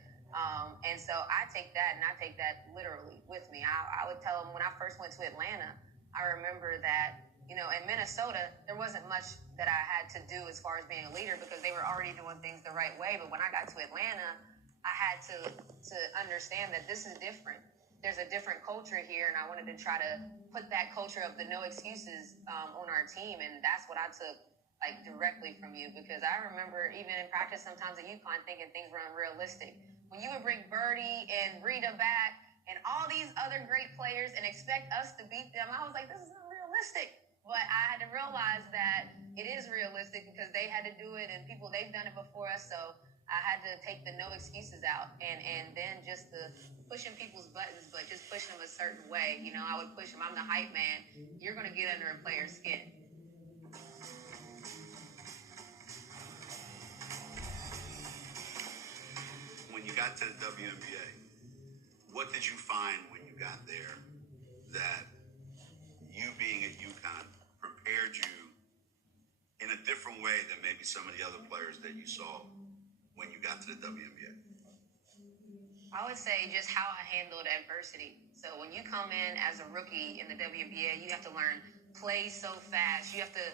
And so I take that literally with me. I would tell them when I first went to Atlanta, I remember that, in Minnesota, there wasn't much that I had to do as far as being a leader because they were already doing things the right way. But when I got to Atlanta, I had to understand that this is different. There's a different culture here, and I wanted to try to put that culture of the no excuses on our team, and that's what I took directly from you, because I remember even in practice sometimes at UConn thinking things were unrealistic. When you would bring Birdie and Rita back, and all these other great players and expect us to beat them. I was like, this is unrealistic. But I had to realize that it is realistic because they had to do it and they've done it before us. So I had to take the no excuses out and then just the pushing people's buttons, but just pushing them a certain way. You know, I would push them. I'm the hype man. You're going to get under a player's skin. When you got to the WNBA, what did you find when you got there that you being at UConn prepared you in a different way than maybe some of the other players that you saw when you got to the WNBA? I would say just how I handled adversity. So when you come in as a rookie in the WNBA, you have to learn play so fast. You have to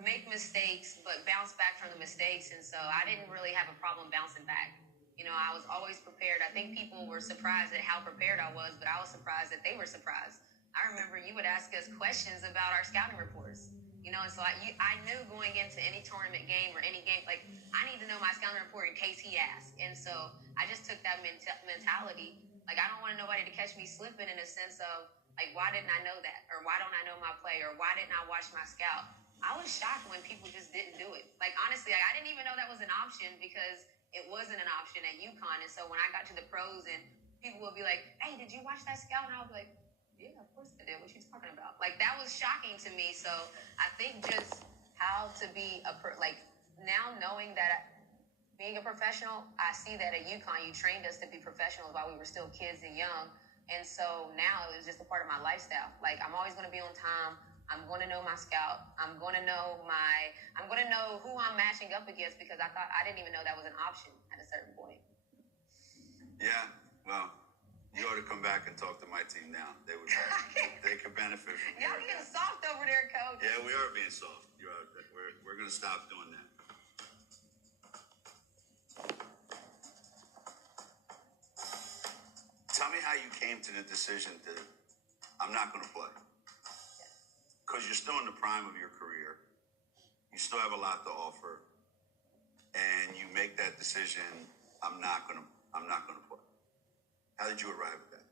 make mistakes, but bounce back from the mistakes. And so I didn't really have a problem bouncing back. You know, I was always prepared. I think people were surprised at how prepared I was, but I was surprised that they were surprised. I remember you would ask us questions about our scouting reports. You know, and so I knew going into any tournament game or any game, like, I need to know my scouting report in case he asked. And so I just took that mentality. Like, I don't want nobody to catch me slipping in a sense of, like, why didn't I know that? Or why don't I know my play? Or why didn't I watch my scout? I was shocked when people just didn't do it. Like, honestly, I didn't even know that was an option because it wasn't an option at UConn. And so when I got to the pros and people would be like, hey, did you watch that scout? And I would be like, yeah, of course I did. What you talking about? Like, that was shocking to me. So I think just how to be now knowing that being a professional, I see that at UConn, you trained us to be professionals while we were still kids and young. And so now it was just a part of my lifestyle. Like, I'm always going to be on time. I'm going to know my scout. I'm going to know who I'm matching up against because I didn't even know that was an option at a certain point. Yeah, well, you ought to come back and talk to my team now. They could benefit from Y'all getting soft over there, Coach. Yeah, we are being soft. We're going to stop doing that. Tell me how you came to the decision that I'm not going to play. Because you're still in the prime of your career. You still have a lot to offer. And you make that decision, I'm not going to play. How did you arrive at that?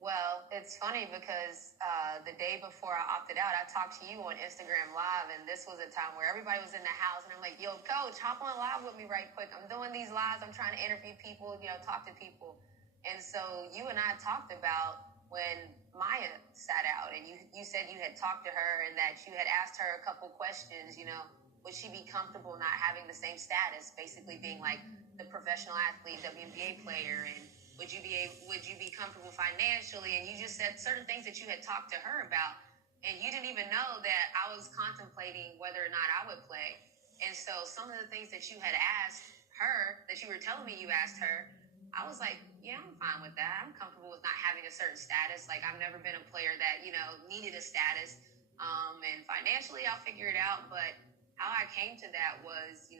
Well, it's funny because the day before I opted out, I talked to you on Instagram Live, and this was a time where everybody was in the house, and I'm like, yo, Coach, hop on live with me right quick. I'm doing these lives. I'm trying to interview people, talk to people. And so you and I talked about when Maya sat out, and you said you had talked to her and that you had asked her a couple questions, would she be comfortable not having the same status, basically being like the professional athlete, WNBA player, and would you be comfortable financially? And you just said certain things that you had talked to her about, and you didn't even know that I was contemplating whether or not I would play. And so some of the things that you had asked her, that you were telling me you asked her, I was like, yeah, I'm fine with that. I'm comfortable with not having a certain status. Like, I've never been a player that, needed a status. And financially, I'll figure it out. But how I came to that was,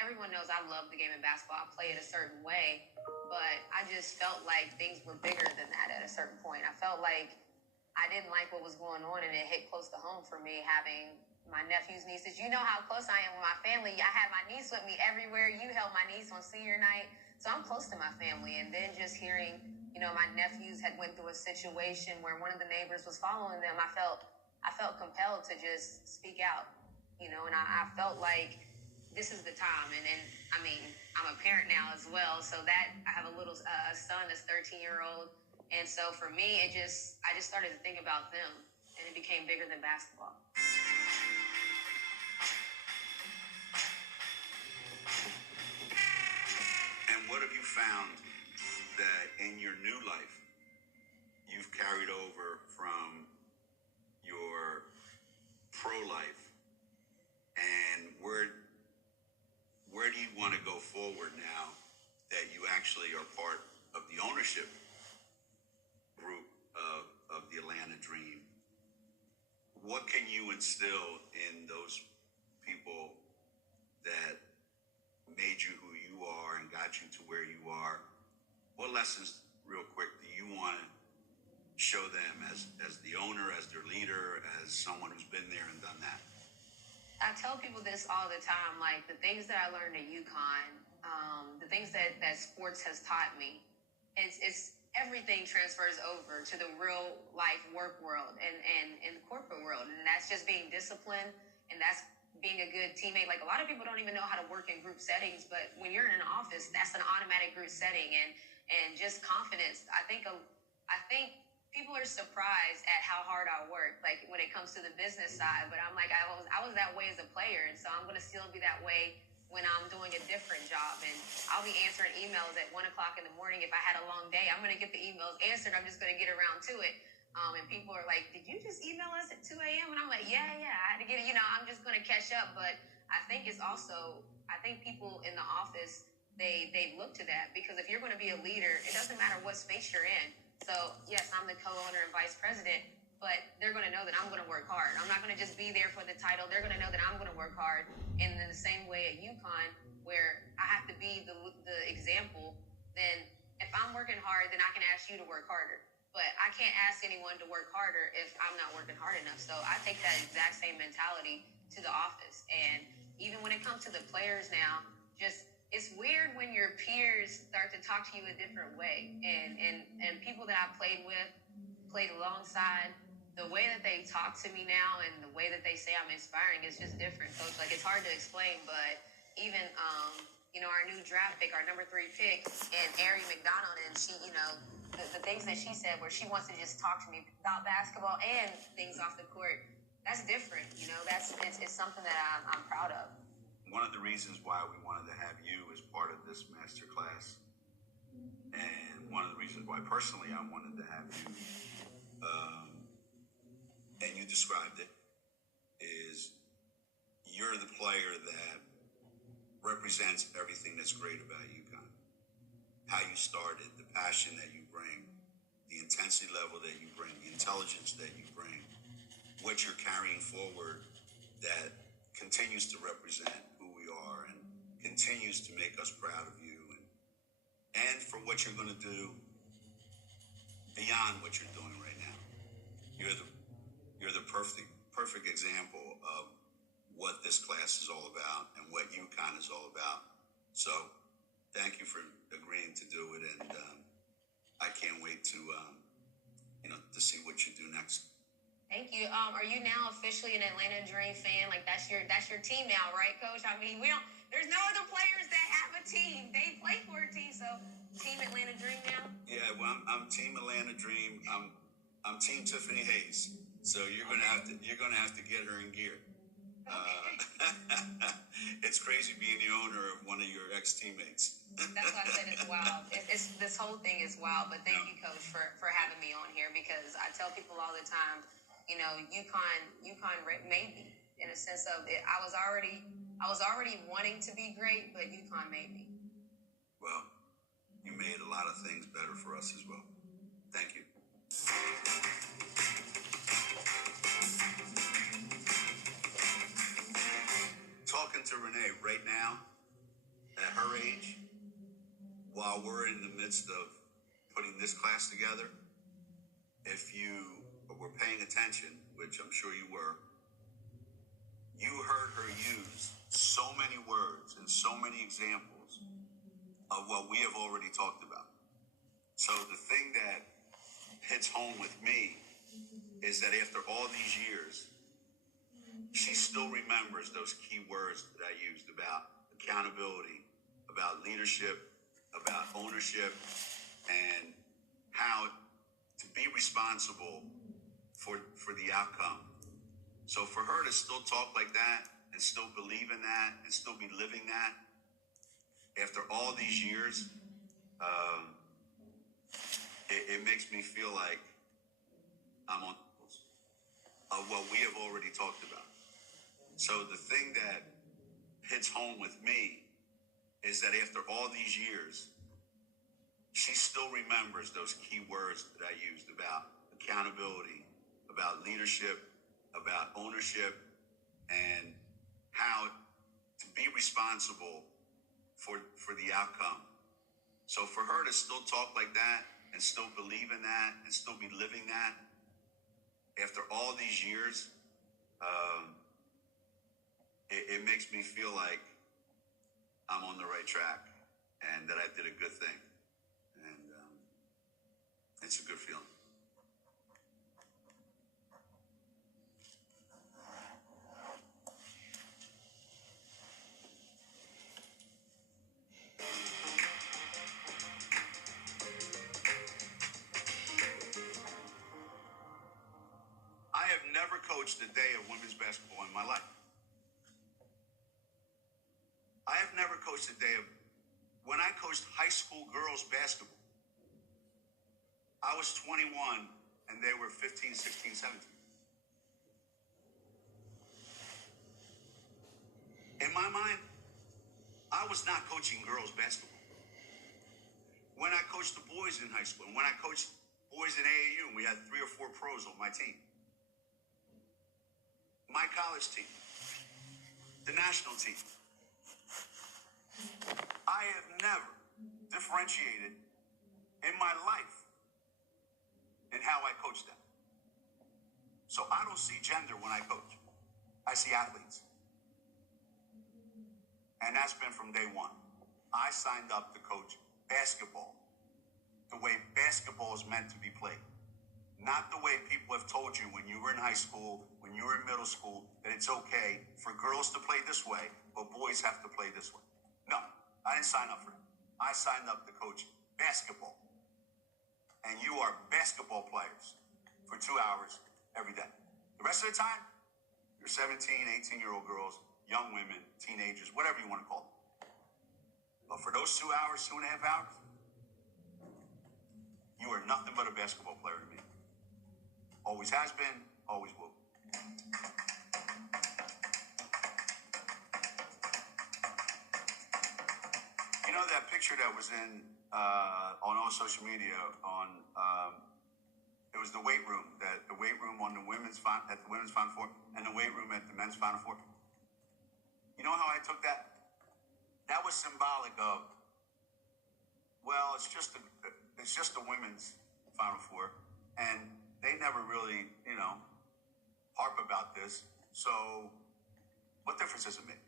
everyone knows I love the game of basketball. I play it a certain way. But I just felt like things were bigger than that at a certain point. I felt like I didn't like what was going on, and it hit close to home for me having my nephews, nieces. You know how close I am with my family. I had my niece with me everywhere. You held my niece on senior night. So I'm close to my family. And then just hearing, my nephews had went through a situation where one of the neighbors was following them, I felt compelled to just speak out, and I felt like this is the time. And I'm a parent now as well. So that I have a little son that's 13-year-old. And so for me, I just started to think about them, and it became bigger than basketball. And what have you found that in your new life you've carried over from your pro life, and where do you want to go forward now that you actually are part of the ownership group of the Atlanta Dream? What can you instill in those people that made you who you are and got you to where you are? What lessons, real quick, do you want to show them as the owner, as their leader, as someone who's been there and done that? I tell people this all the time, like the things that I learned at UConn, the things that sports has taught me, it's everything transfers over to the real life work world and the corporate world, and that's just being disciplined, and that's being a good teammate. Like, a lot of people don't even know how to work in group settings, but when you're in an office, that's an automatic group setting, and just confidence. I think people are surprised at how hard I work, like when it comes to the business side. But I'm like, I was that way as a player, and so I'm gonna still be that way when I'm doing a different job. And I'll be answering emails at 1 o'clock in the morning. If I had a long day, I'm gonna get the emails answered. I'm just gonna get around to it. And people are like, "Did you just email us at 2 a.m.?" And I'm like, "Yeah, I had to get it. I'm just gonna catch up." But I think it's also, I think people in the office, they look to that, because if you're going to be a leader, it doesn't matter what space you're in. So yes, I'm the co-owner and vice president, but they're going to know that I'm going to work hard. I'm not going to just be there for the title. They're going to know that I'm going to work hard. And in the same way at UConn, where I have to be the example, then if I'm working hard, then I can ask you to work harder. But I can't ask anyone to work harder if I'm not working hard enough. So I take that exact same mentality to the office. And even when it comes to the players now, just, it's weird when your peers start to talk to you a different way. And people that I played alongside, the way that they talk to me now and the way that they say I'm inspiring is just different, Coach. Like, it's hard to explain, but even our new draft pick, our number 3 pick, and Ari McDonald, and she, the things that she said, where she wants to just talk to me about basketball and things off the court, that's different. It's something that I'm proud of. One of the reasons why we wanted to have you as part of this master class, and one of the reasons why personally I wanted to have you, and you described it, is you're the player that represents everything that's great about UConn. How you started, the passion that you bring, the intensity level that you bring, the intelligence that you bring, what you're carrying forward that continues to represent who we are and continues to make us proud of you, and for what you're going to do beyond what you're doing right now. You're the perfect example of what this class is all about and what UConn is all about. So thank you for agreeing to do it, and I can't wait to see what you do next. Thank you. Are you now officially an Atlanta Dream fan? Like, that's your team now, right, Coach? I mean, there's no other players that have a team. They play for a team, so Team Atlanta Dream now? Yeah, well, I'm Team Atlanta Dream. I'm Team Tiffany Hayes. So you're gonna have to get her in gear. It's crazy being the owner of one of your ex-teammates. That's why I said it's wild. This whole thing is wild. But thank you, Coach, for having me on here, because I tell people all the time, UConn made me, in a sense of it. I was already wanting to be great, but UConn made me. Well, you made a lot of things better for us as well. Thank you. Talking to Renee right now, at her age, while we're in the midst of putting this class together, if you were paying attention, which I'm sure you were, you heard her use so many words and so many examples of what we have already talked about. So the thing that hits home with me is that after all these years, she still remembers those key words that I used about accountability, about leadership, about ownership, and how to be responsible for the outcome. So for her to still talk like that and still believe in that and still be living that after all these years, it makes me feel like I'm on of what we have already talked about. So the thing that hits home with me is that after all these years, she still remembers those key words that I used about accountability, about leadership, about ownership, and how to be responsible for the outcome. So for her to still talk like that and still believe in that and still be living that after all these years, it makes me feel like I'm on the right track and that I did a good thing. And It's a good feeling. I have never coached a day of women's basketball in my life. I have never coached a day of, when I coached high school girls basketball, I was 21 and they were 15, 16, 17. In my mind, I was not coaching girls basketball. When I coached the boys in high school, and when I coached boys in AAU, and we had 3 or 4 pros on my team. My college team, the national team. I have never differentiated in my life in how I coach them. So I don't see gender when I coach. I see athletes. And that's been from day one. I signed up to coach basketball the way basketball is meant to be played. Not the way people have told you when you were in high school, when you were in middle school, that it's okay for girls to play this way, but boys have to play this way. No, I didn't sign up for it. I signed up to coach basketball. And you are basketball players for 2 hours every day. The rest of the time, you're 17, 18-year-old girls, young women, teenagers, whatever you want to call them. But for those 2 hours, 2.5 hours, you are nothing but a basketball player to me. Always has been, always will. You know that picture that was in on all social media on it was the weight room, the weight room on the at the women's Final Four and the weight room at the men's Final Four. You know how I took that? That was symbolic of, well, it's just the women's Final Four, and they never really, harp about this. So, what difference does it make?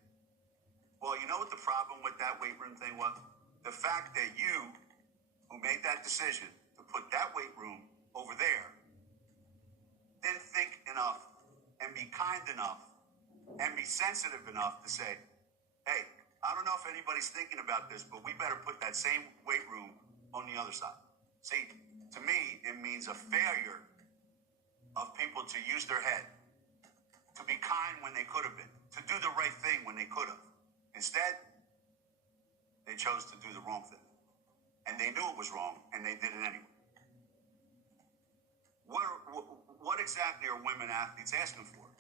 Well, you know what the problem with that weight room thing was? The fact that you, who made that decision to put that weight room over there, didn't think enough and be kind enough and be sensitive enough to say, hey, I don't know if anybody's thinking about this, but we better put that same weight room on the other side. See, to me, it means a failure of people to use their head, to be kind when they could have been, to do the right thing when they could have. Instead, they chose to do the wrong thing. And they knew it was wrong, and they did it anyway. What exactly are women athletes asking for?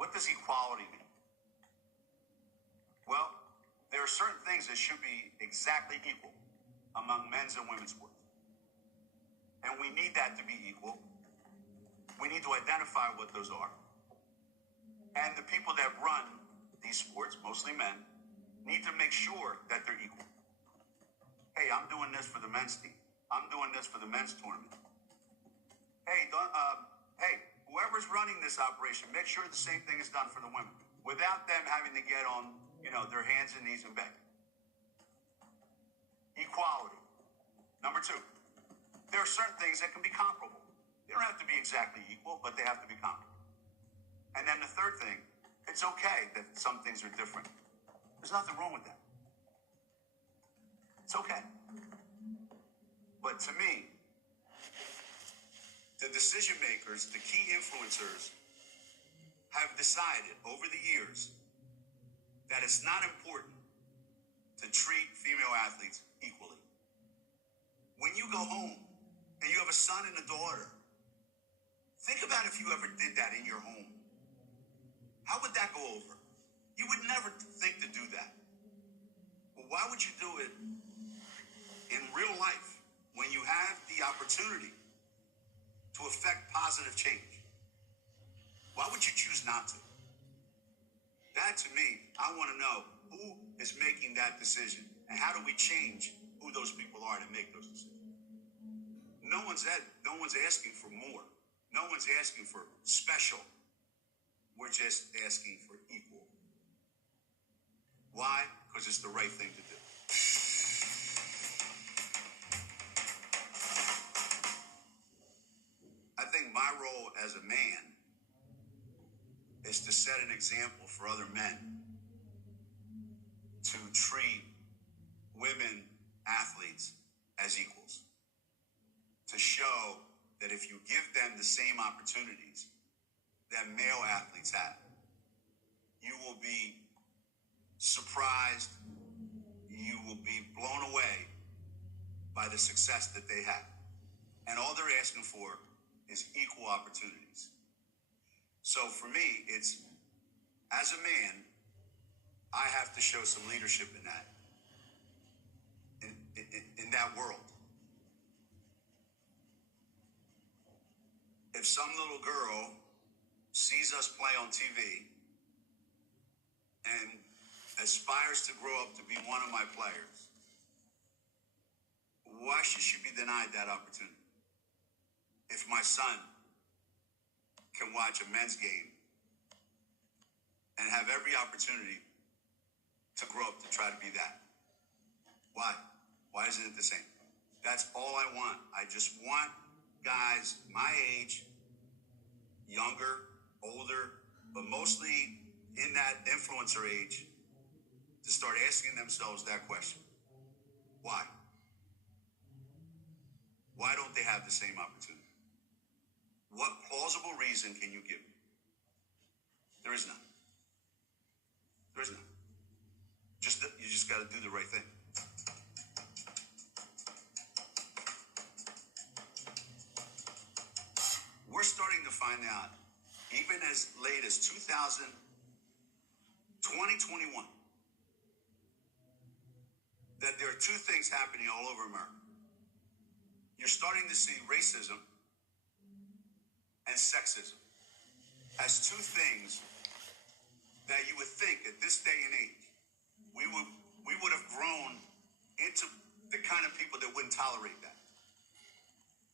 What does equality mean? Well, there are certain things that should be exactly equal among men's and women's sports. And we need that to be equal. We need to identify what those are. And the people that run these sports, mostly men, need to make sure that they're equal. Hey, I'm doing this for the men's team. I'm doing this for the men's tournament. Hey, whoever's running this operation, make sure the same thing is done for the women without them having to get on, their hands and knees and beg. Equality. Number 2, there are certain things that can be comparable. They don't have to be exactly equal, but they have to be comparable. And then the third thing, it's okay that some things are different. There's nothing wrong with that. It's okay. But to me, the decision makers, the key influencers, have decided over the years that it's not important to treat female athletes equally. When you go home and you have a son and a daughter, think about if you ever did that in your home. How would that go over? You would never think to do that. Well, why would you do it in real life when you have the opportunity to affect positive change? Why would you choose not to? That, to me, I want to know who is making that decision and how do we change who those people are to make those decisions. No one's asking for more. No one's asking for special. We're just asking for equal. Why? Because it's the right thing to do. man is to set an example for other men to treat women athletes as equals. To show that if you give them the same opportunities that male athletes have, you will be surprised, you will be blown away by the success that they have. And all they're asking for is equal opportunities. So for me, it's, as a man, I have to show some leadership in that, in that world. If some little girl sees us play on TV and aspires to grow up to be one of my players, why should she be denied that opportunity? If my son can watch a men's game and have every opportunity to grow up to try to be that, why? Why isn't it the same? That's all I want. I just want guys my age, younger, older, but mostly in that influencer age, to start asking themselves that question. Why? Why don't they have the same opportunity? What plausible reason can you give me? There is none. There is none. You just got to do the right thing. We're starting to find out, even as late as 2021, that there are two things happening all over America. You're starting to see racism and sexism as two things that you would think at this day and age, we would have grown into the kind of people that wouldn't tolerate that.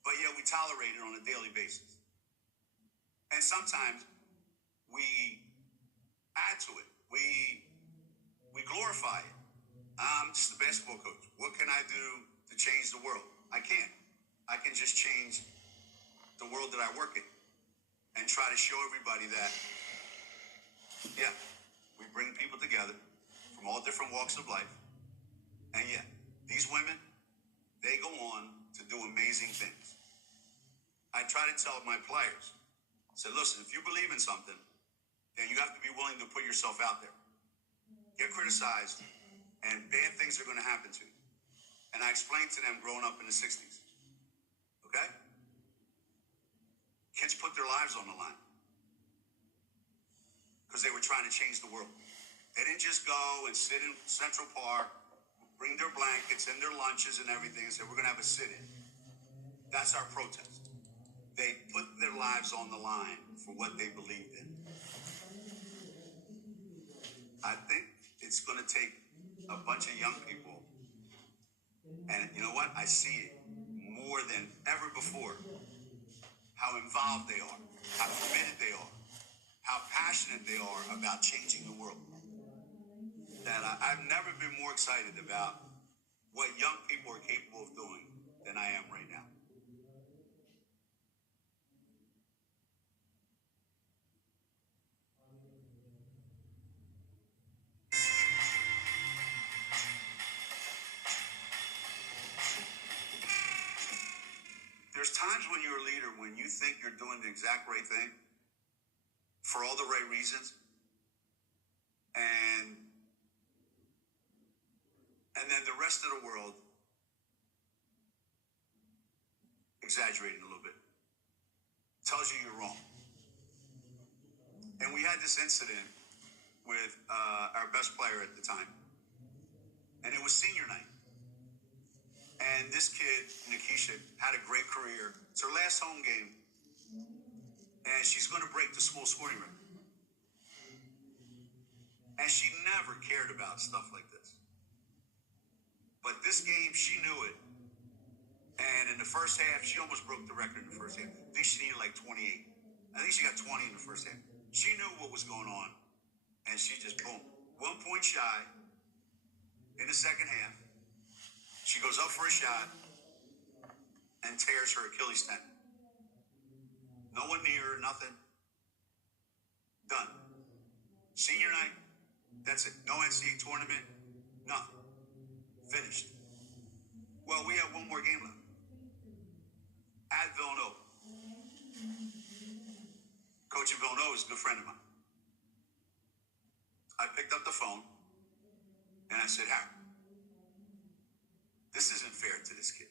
But yet we tolerate it on a daily basis. And sometimes we add to it. We glorify it. I'm just a basketball coach. What can I do to change the world? I can't. I can just change the world that I work in and try to show everybody that, yeah, we bring people together from all different walks of life. And yeah, these women, they go on to do amazing things. I try to tell my players, I said, listen, if you believe in something, then you have to be willing to put yourself out there. Get criticized, and bad things are going to happen to you. And I explained to them growing up in the 60s. Okay? Kids put their lives on the line because they were trying to change the world. They didn't just go and sit in Central Park, bring their blankets and their lunches and everything and say, we're going to have a sit-in. That's our protest. They put their lives on the line for what they believed in. I think it's going to take a bunch of young people, and you know what? I see it more than ever before, how involved they are, how committed they are, how passionate they are about changing the world. That I've never been more excited about what young people are capable of doing than I am right now. There's times when you're a leader when you think you're doing the exact right thing for all the right reasons, and then the rest of the world exaggerating a little bit, tells you you're wrong. And we had this incident with our best player at the time, and it was senior night. And this kid, Nikisha, had a great career. It's her last home game, and she's going to break the school scoring record. And she never cared about stuff like this. But this game, she knew it. And in the first half, she almost broke the record in the first half. I think she needed like 28. I think she got 20 in the first half. She knew what was going on, and she just, boom, 1 point shy in the second half. She goes up for a shot and tears her Achilles tendon. No one near, nothing. Done. Senior night, that's it. No NCAA tournament, nothing. Finished. Well, we have one more game left. At Villanova. Coach in Villanova is a good friend of mine. I picked up the phone and I said, Harry, this isn't fair to this kid.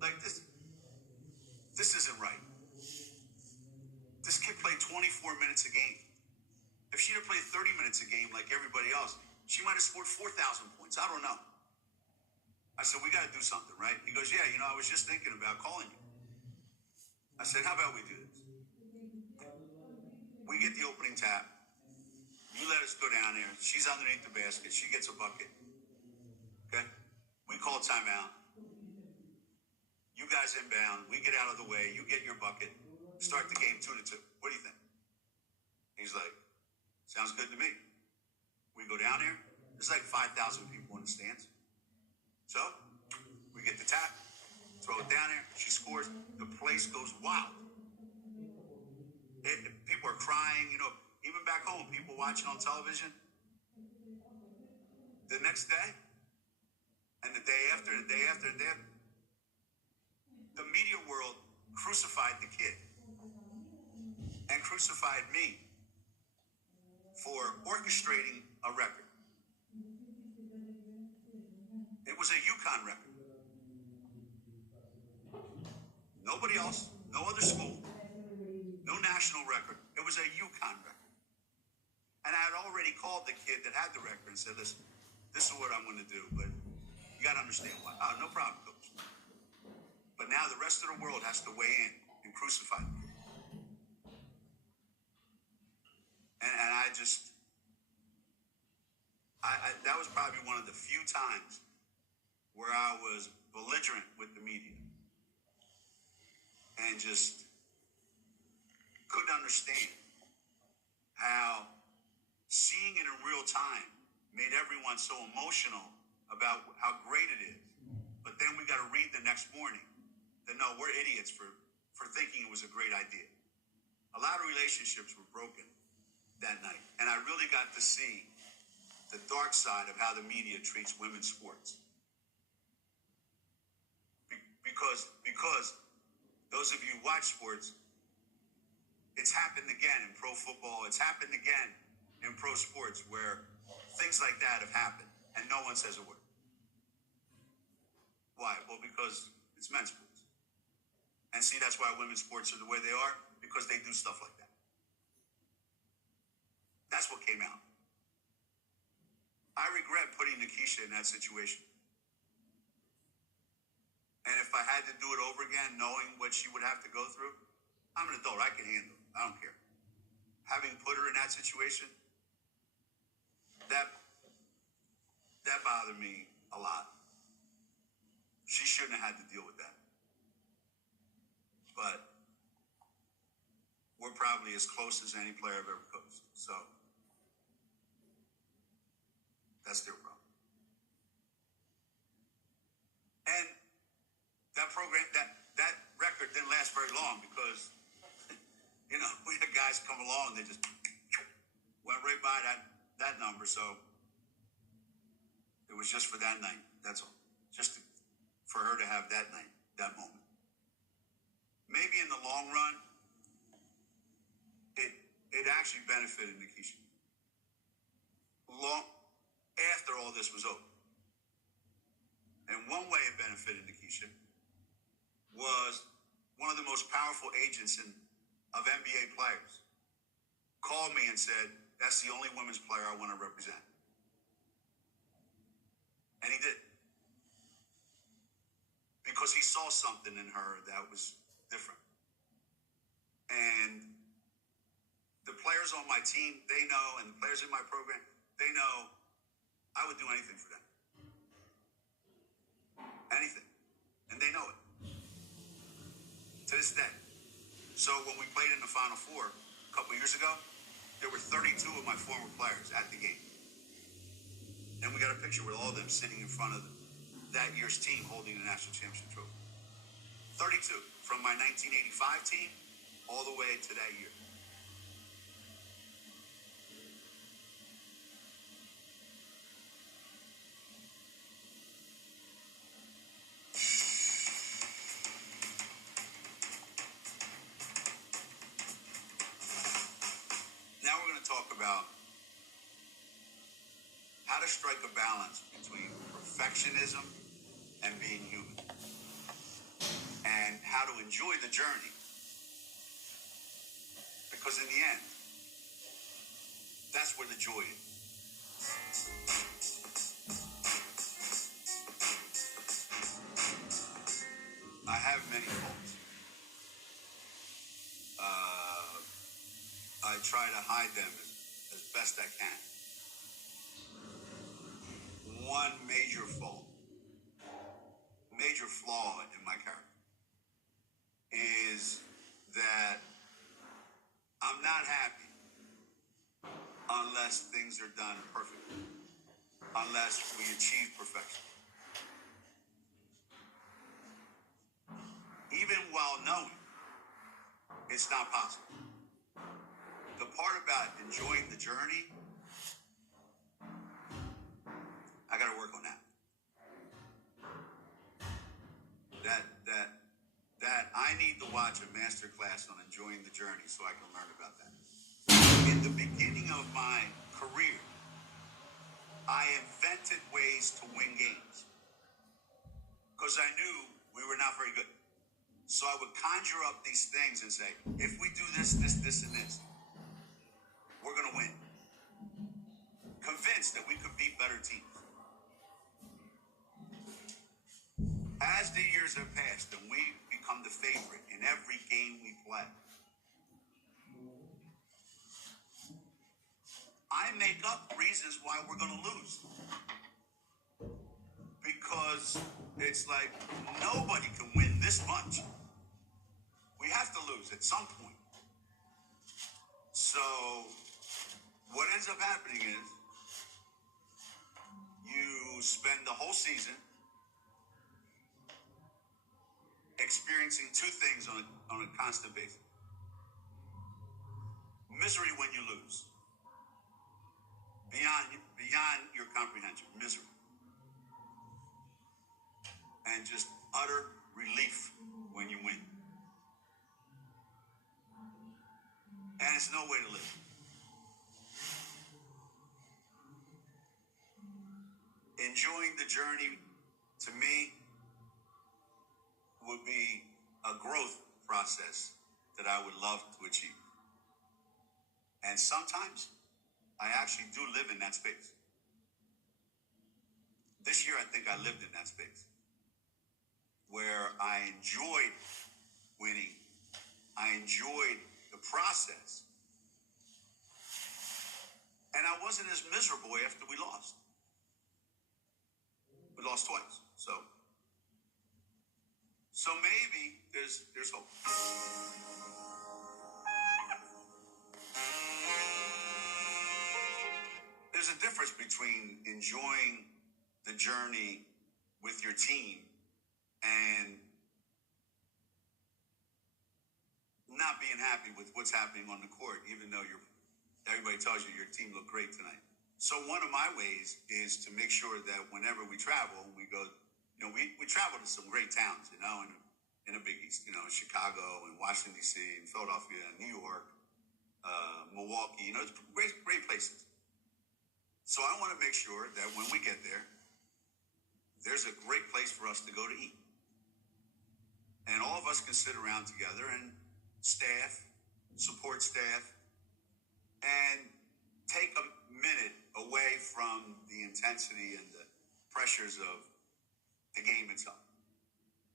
Like this isn't right. This kid played 24 minutes a game. If she'd have played 30 minutes a game like everybody else, she might have scored 4,000 points. I don't know. I said, we got to do something, right? He goes, yeah, I was just thinking about calling you. I said, how about we do this? We get the opening tap. You let us go down there. She's underneath the basket. She gets a bucket. Okay? We call timeout. You guys inbound. We get out of the way. You get your bucket. Start the game 2-2. What do you think? He's like, sounds good to me. We go down there. There's like 5,000 people in the stands. So, we get the tap, throw it down there, she scores, the place goes wild. People are crying, even back home, people watching on television. The next day, and the day after, the day after, the media world crucified the kid and crucified me for orchestrating a record. It was a UConn record. Nobody else, no other school, no national record. It was a UConn record. And I had already called the kid that had the record and said, listen, this is what I'm going to do, but you got to understand why. Oh, no problem, coach. But now the rest of the world has to weigh in and crucify the kid. And I just, that was probably one of the few times where I was belligerent with the media and just couldn't understand how seeing it in real time made everyone so emotional about how great it is. But then we got to read the next morning that no, we're idiots for thinking it was a great idea. A lot of relationships were broken that night. And I really got to see the dark side of how the media treats women's sports. Because those of you who watch sports, it's happened again in pro football. It's happened again in pro sports where things like that have happened and no one says a word. Why? Well, because it's men's sports. And see, that's why women's sports are the way they are, because they do stuff like that. That's what came out. I regret putting Nikisha in that situation. And if I had to do it over again, knowing what she would have to go through, I'm an adult. I can handle it. I don't care. Having put her in that situation, that bothered me a lot. She shouldn't have had to deal with that. But we're probably as close as any player I've ever coached. So that's their problem. And that program, that record didn't last very long because, we had guys come along, they just went right by that number. So it was just for that night. That's all. Just for her to have that night, that moment. Maybe in the long run, it actually benefited Nikisha. Long after all this was over. And one way it benefited Nikisha was one of the most powerful agents of NBA players called me and said, that's the only women's player I want to represent. And he did. Because he saw something in her that was different. And the players on my team, they know, and the players in my program, they know I would do anything for them. Anything. And they know it. To this day. So when we played in the Final Four a couple years ago, there were 32 of my former players at the game. And we got a picture with all of them sitting in front of that year's team holding the national championship trophy. 32 from my 1985 team all the way to that year. Now we're going to talk about how to strike a balance between perfectionism and being human, and how to enjoy the journey. Because in the end, that's where the joy is. I have many faults. I try to hide them as best I can. One major fault, major flaw in my character is that I'm not happy unless things are done perfectly, unless we achieve perfection. Even while knowing it's not possible. The part about enjoying the journey, I got to work on that. That I need to watch a master class on enjoying the journey so I can learn about that. In the beginning of my career, I invented ways to win games because I knew we were not very good. So I would conjure up these things and say, if we do this, and this, we're going to win. Convinced that we could beat better teams. As the years have passed and we become the favorite in every game we play, I make up reasons why we're going to lose. Because it's like nobody can win this much. We have to lose at some point. So what ends up happening is you spend the whole season experiencing two things on a constant basis. Misery when you lose. Beyond your comprehension. Misery. And just utter relief when you win. And it's no way to live. Enjoying the journey, to me, would be a growth process that I would love to achieve. And sometimes I actually do live in that space. This year, I think I lived in that space where I enjoyed winning. I enjoyed the process. And I wasn't as miserable after we lost. We lost twice. So maybe there's hope. There's a difference between enjoying the journey with your team and not being happy with what's happening on the court, even though everybody tells you your team looked great tonight. So one of my ways is to make sure that whenever we travel, we go, we travel to some great towns, in the Big East, Chicago and Washington, D.C. and Philadelphia and New York, Milwaukee, it's great places. So I want to make sure that when we get there, there's a great place for us to go to eat. And all of us can sit around together and support staff, and take a minute away from the intensity and the pressures of the game itself.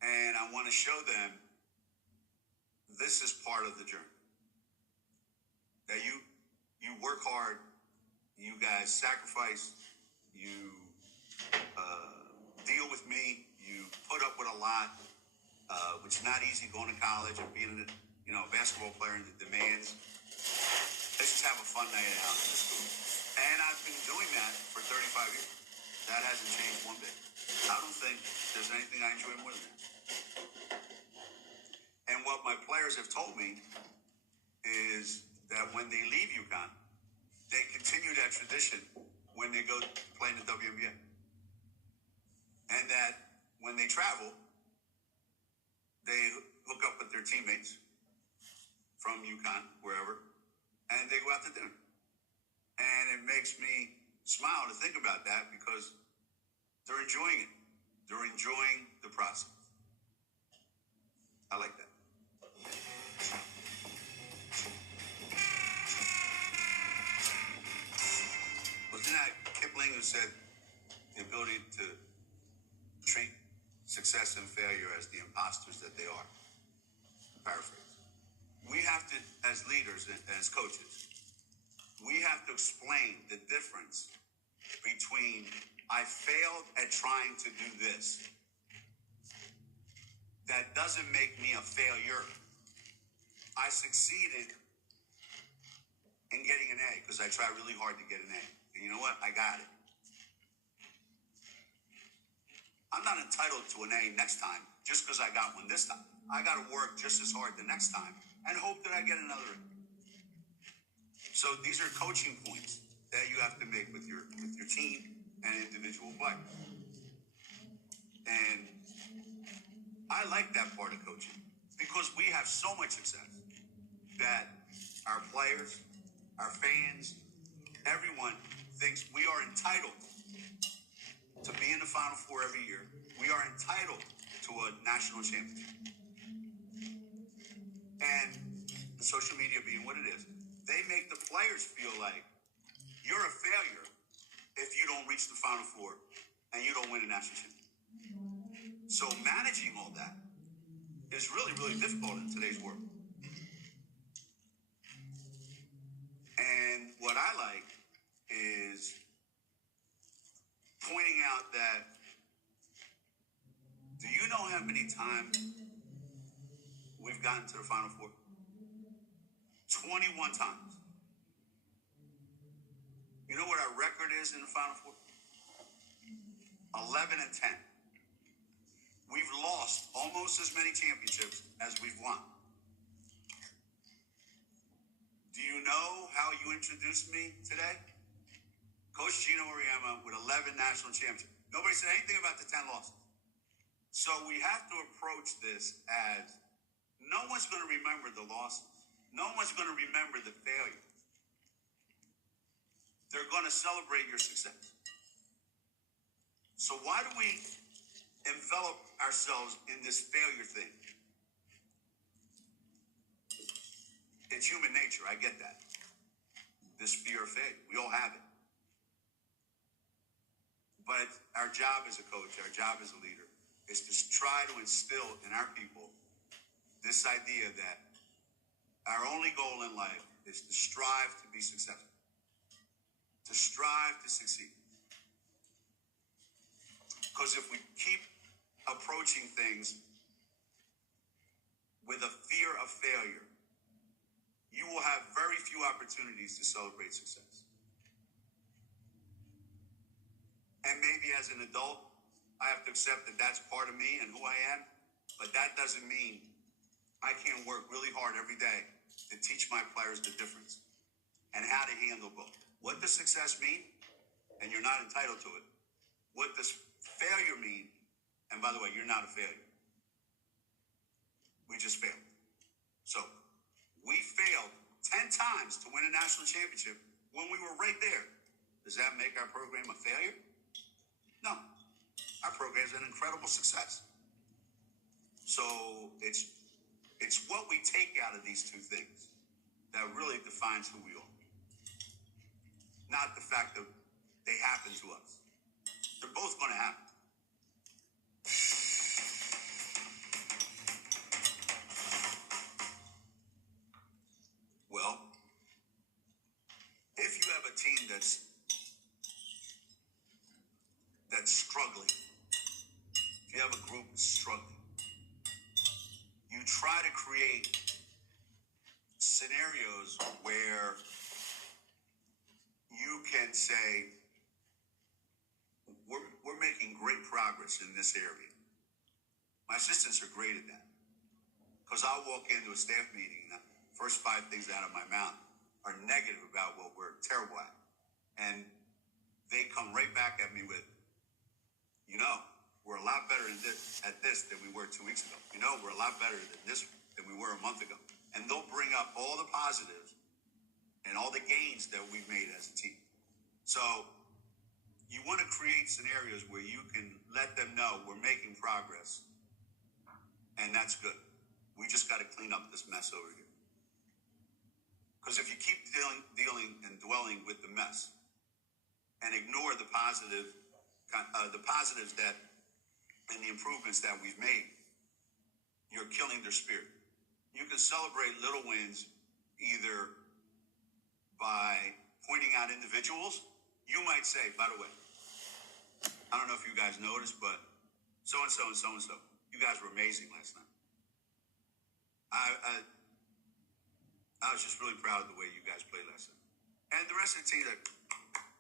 And I want to show them this is part of the journey. That you work hard, you guys sacrifice, you deal with me, you put up with a lot, which is not easy going to college and being a basketball player and the demands. Let's just have a fun night out in the school. And I've been doing that for 35 years. That hasn't changed one bit. I don't think there's anything I enjoy more than that. And what my players have told me is that when they leave UConn, they continue that tradition when they go play in the WNBA. And that when they travel, they hook up with their teammates from UConn, wherever, and they go out to dinner. And it makes me smile to think about that because they're enjoying it. They're enjoying the process. I like that. Wasn't that Kipling who said the ability to treat success and failure as the imposters that they are? Paraphrase. We have to, as leaders and as coaches, we have to explain the difference between I failed at trying to do this. That doesn't make me a failure. I succeeded in getting an A because I tried really hard to get an A. And you know what? I got it. I'm not entitled to an A next time just because I got one this time. I got to work just as hard the next time and hope that I get another A. So these are coaching points that you have to make with your team and individual players. And I like that part of coaching because we have so much success that our players, our fans, everyone thinks we are entitled to be in the Final Four every year. We are entitled to a national championship. And social media being what it is, they make the players feel like you're a failure if you don't reach the Final Four and you don't win a national championship. So managing all that is really, really difficult in today's world. And what I like is pointing out that, do you know how many times we've gotten to the Final Four? 21 times. You know what our record is in the Final Four? 11-10. We've lost almost as many championships as we've won. Do you know how you introduced me today? Coach Gino Auriemma with 11 national championships. Nobody said anything about the 10 losses. So we have to approach this as no one's going to remember the losses. No one's going to remember the failure. They're going to celebrate your success. So why do we envelop ourselves in this failure thing? It's human nature. I get that. This fear of failure. We all have it. But our job as a coach, our job as a leader, is to try to instill in our people this idea that our only goal in life is to strive to be successful, to strive to succeed. Because if we keep approaching things with a fear of failure, you will have very few opportunities to celebrate success. And maybe as an adult, I have to accept that that's part of me and who I am, but that doesn't mean I can't work really hard every day to teach my players the difference and how to handle both. What does success mean? And you're not entitled to it. What does failure mean? And by the way, you're not a failure. We just failed. So we failed 10 times to win a national championship when we were right there. Does that make our program a failure? No. Our program is an incredible success. So it's what we take out of these two things that really defines who we are. Not the fact that they happen to us. They're both going to happen. Well, if you have a team that's struggling, if you have a group that's struggling, you try to create scenarios where you can say, we're making great progress in this area. My assistants are great at that. Because I'll walk into a staff meeting and the first 5 things out of my mouth are negative about what we're terrible at. And they come right back at me with, we're a lot better at this than we were 2 weeks ago. We're a lot better than we were a month ago. And they'll bring up all the positives and all the gains that we've made as a team. So you want to create scenarios where you can let them know we're making progress. And that's good. We just got to clean up this mess over here. Because if you keep dealing and dwelling with the mess and ignore the positives that and the improvements that we've made, you're killing their spirit. You can celebrate little wins either by pointing out individuals. You might say, by the way, I don't know if you guys noticed, but so-and-so and so-and-so, you guys were amazing last night. I was just really proud of the way you guys played last night. And the rest of the team, like,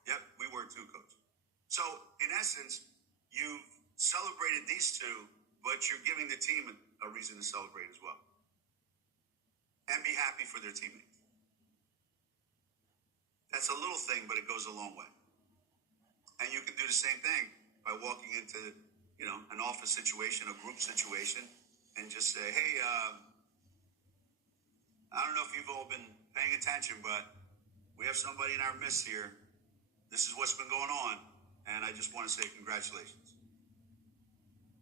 yep, we were too, coach. So, in essence, you've celebrated these two, but you're giving the team a reason to celebrate as well. And be happy for their teammates. That's a little thing, but it goes a long way. And you can do the same thing by walking into, an office situation, a group situation, and just say, hey, I don't know if you've all been paying attention, but we have somebody in our midst here. This is what's been going on, and I just want to say congratulations.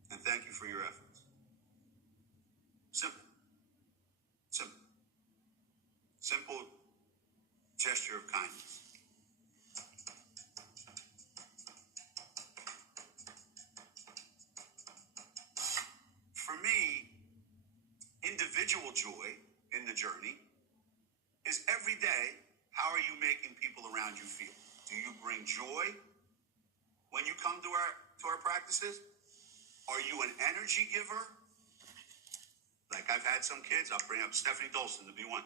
And thank you for your efforts. Simple. Simple gesture of kindness. For me, individual joy in the journey is every day, how are you making people around you feel? Do you bring joy when you come to our practices? Are you an energy giver? Like I've had some kids, I'll bring up Stephanie Dolson to be one.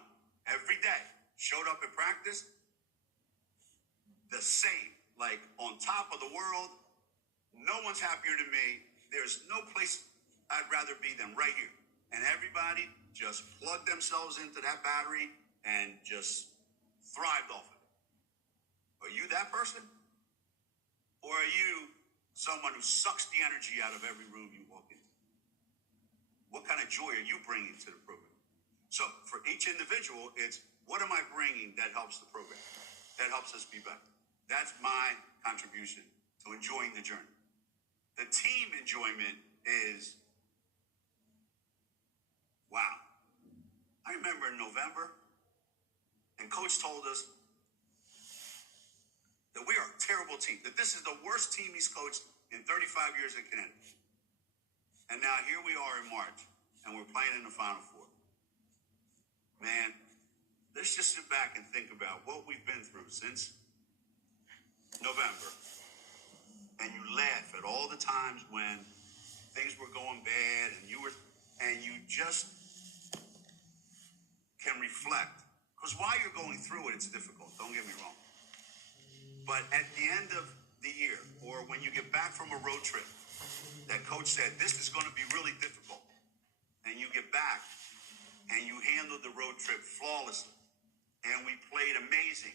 Every day, showed up at practice, the same, like on top of the world. No one's happier than me. There's no place I'd rather be than right here. And everybody just plugged themselves into that battery and just thrived off of it. Are you that person? Or are you someone who sucks the energy out of every room you walk into? What kind of joy are you bringing to the program? So for each individual, it's what am I bringing that helps the program, that helps us be better? That's my contribution to enjoying the journey. The team enjoyment is, wow. I remember in November, and Coach told us that we are a terrible team, that this is the worst team he's coached in 35 years at Connecticut. And now here we are in March, and we're playing in the Final Four. Man, let's just sit back and think about what we've been through since November. And you laugh at all the times when things were going bad and you just can reflect. Because while you're going through it, it's difficult. Don't get me wrong. But at the end of the year, or when you get back from a road trip, that coach said, this is going to be really difficult. And you get back, and you handled the road trip flawlessly. And we played amazing.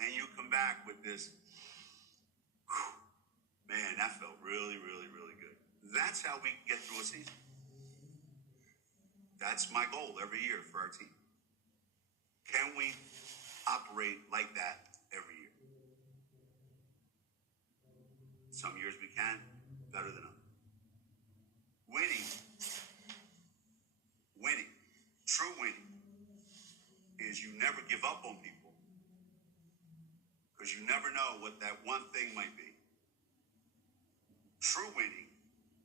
And you come back with this, man, that felt really, really, really good. That's how we get through a season. That's my goal every year for our team. Can we operate like that every year? Some years we can, better than others. Winning, true winning, is you never give up on people because you never know what that one thing might be. True winning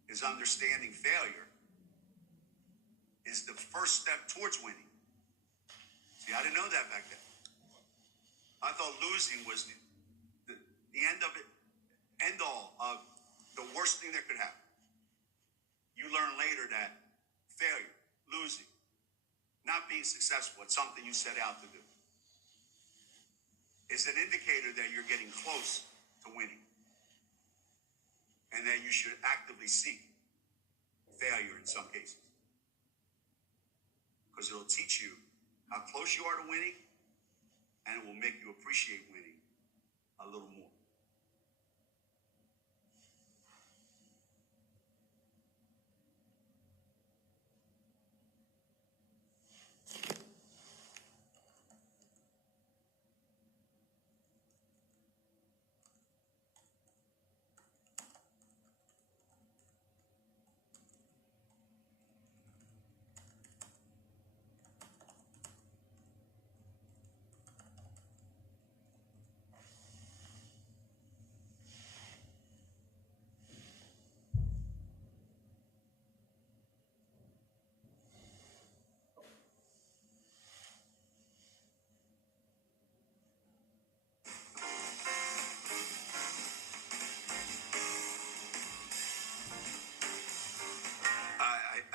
is understanding failure is the first step towards winning. See, I didn't know that back then. I thought losing was the end all of the worst thing that could happen. You learn later that failure, losing, not being successful at something you set out to do is an indicator that you're getting close to winning and that you should actively seek failure in some cases. because it'll teach you how close you are to winning, and it will make you appreciate winning a little more.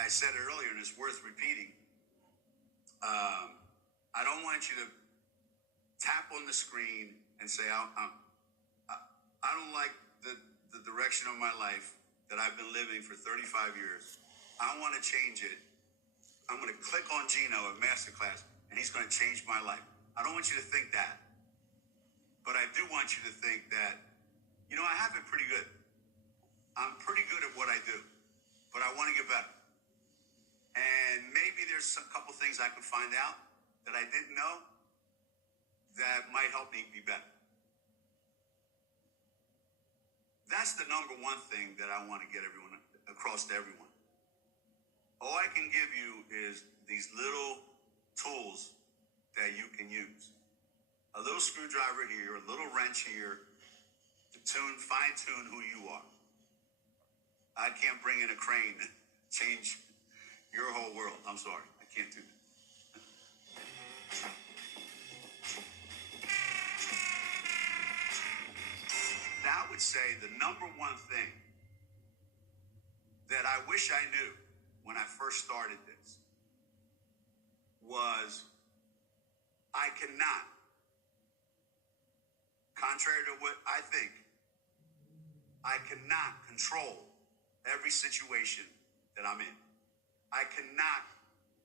I said it earlier, and it's worth repeating. I don't want you to tap on the screen and say, I don't like the direction of my life that I've been living for 35 years. I want to change it. I'm going to click on Gino at Masterclass, and he's going to change my life. I don't want you to think that. But I do want you to think that, I have it pretty good. I'm pretty good at what I do, but I want to get better. And maybe there's a couple things I could find out that I didn't know that might help me be better. That's the number one thing that I want to get across to everyone. All I can give you is these little tools that you can use. A little screwdriver here, a little wrench here to fine tune who you are. I can't bring in a crane and change your whole world. I'm sorry. I can't do that. Now I would say the number one thing that I wish I knew when I first started this was I cannot, contrary to what I think, I cannot control every situation that I'm in. I cannot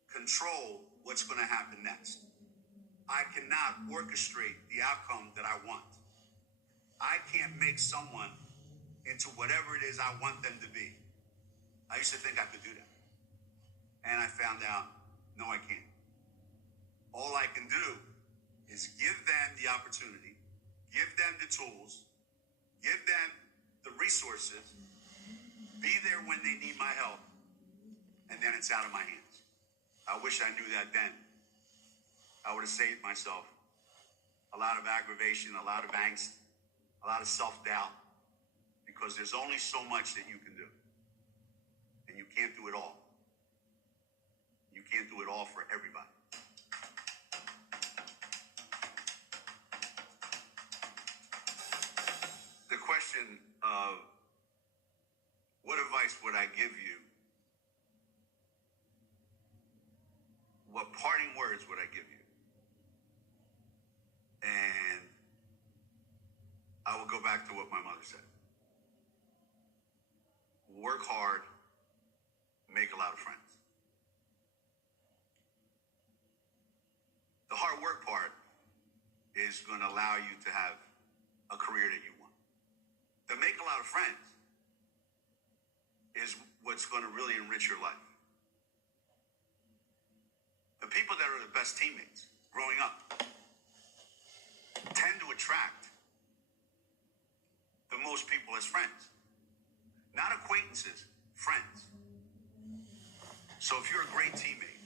control what's going to happen next. I cannot orchestrate the outcome that I want. I can't make someone into whatever it is I want them to be. I used to think I could do that. And I found out, no, I can't. All I can do is give them the opportunity, give them the tools, give them the resources, be there when they need my help, and then it's out of my hands. I wish I knew that then. I would have saved myself a lot of aggravation, a lot of angst, a lot of self-doubt, because there's only so much that you can do. And you can't do it all. You can't do it all for everybody. The question of what advice would I give you? What parting words would I give you? And I will go back to what my mother said. Work hard, make a lot of friends. The hard work part is going to allow you to have a career that you want. To make a lot of friends is what's going to really enrich your life. The people that are the best teammates growing up tend to attract the most people as friends. Not acquaintances, friends. So if you're a great teammate,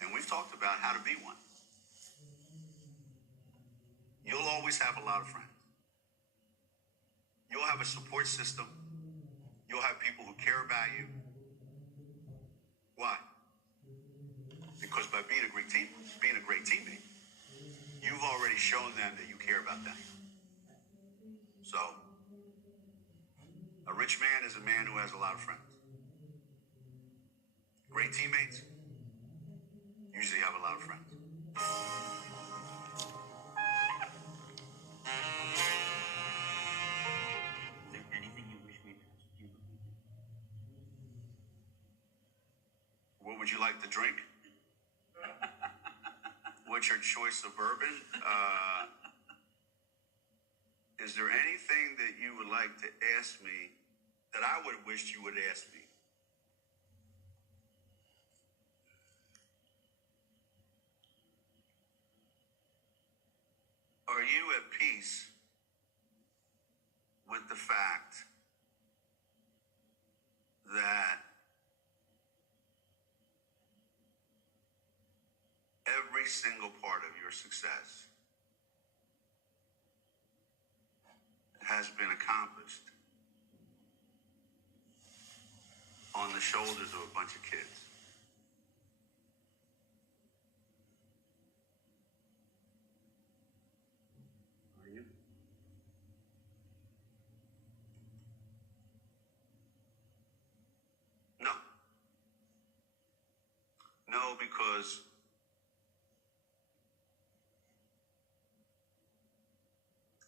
and we've talked about how to be one, you'll always have a lot of friends. You'll have a support system. You'll have people who care about you. Why? Because by being a great teammate, you've already shown them that you care about them. So, a rich man is a man who has a lot of friends. Great teammates usually have a lot of friends. Is there anything you wish we'd asked you? What would you like to drink? butchered choice of bourbon. Is there anything that you would like to ask me that I would wish you would ask me? Are you at peace with the fact that every single part of your success has been accomplished on the shoulders of a bunch of kids? Are you? No. No, because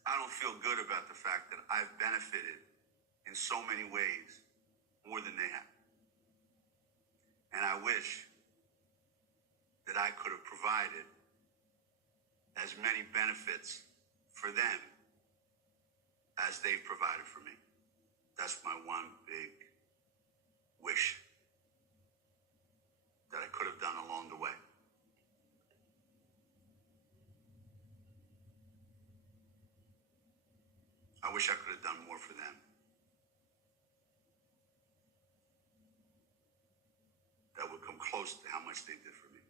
I don't feel good about the fact that I've benefited in so many ways more than they have. And I wish that I could have provided as many benefits for them as they've provided for me. That's my one big wish that I could have done along the way. I wish I could have done more for them. That would come close to how much they did for me.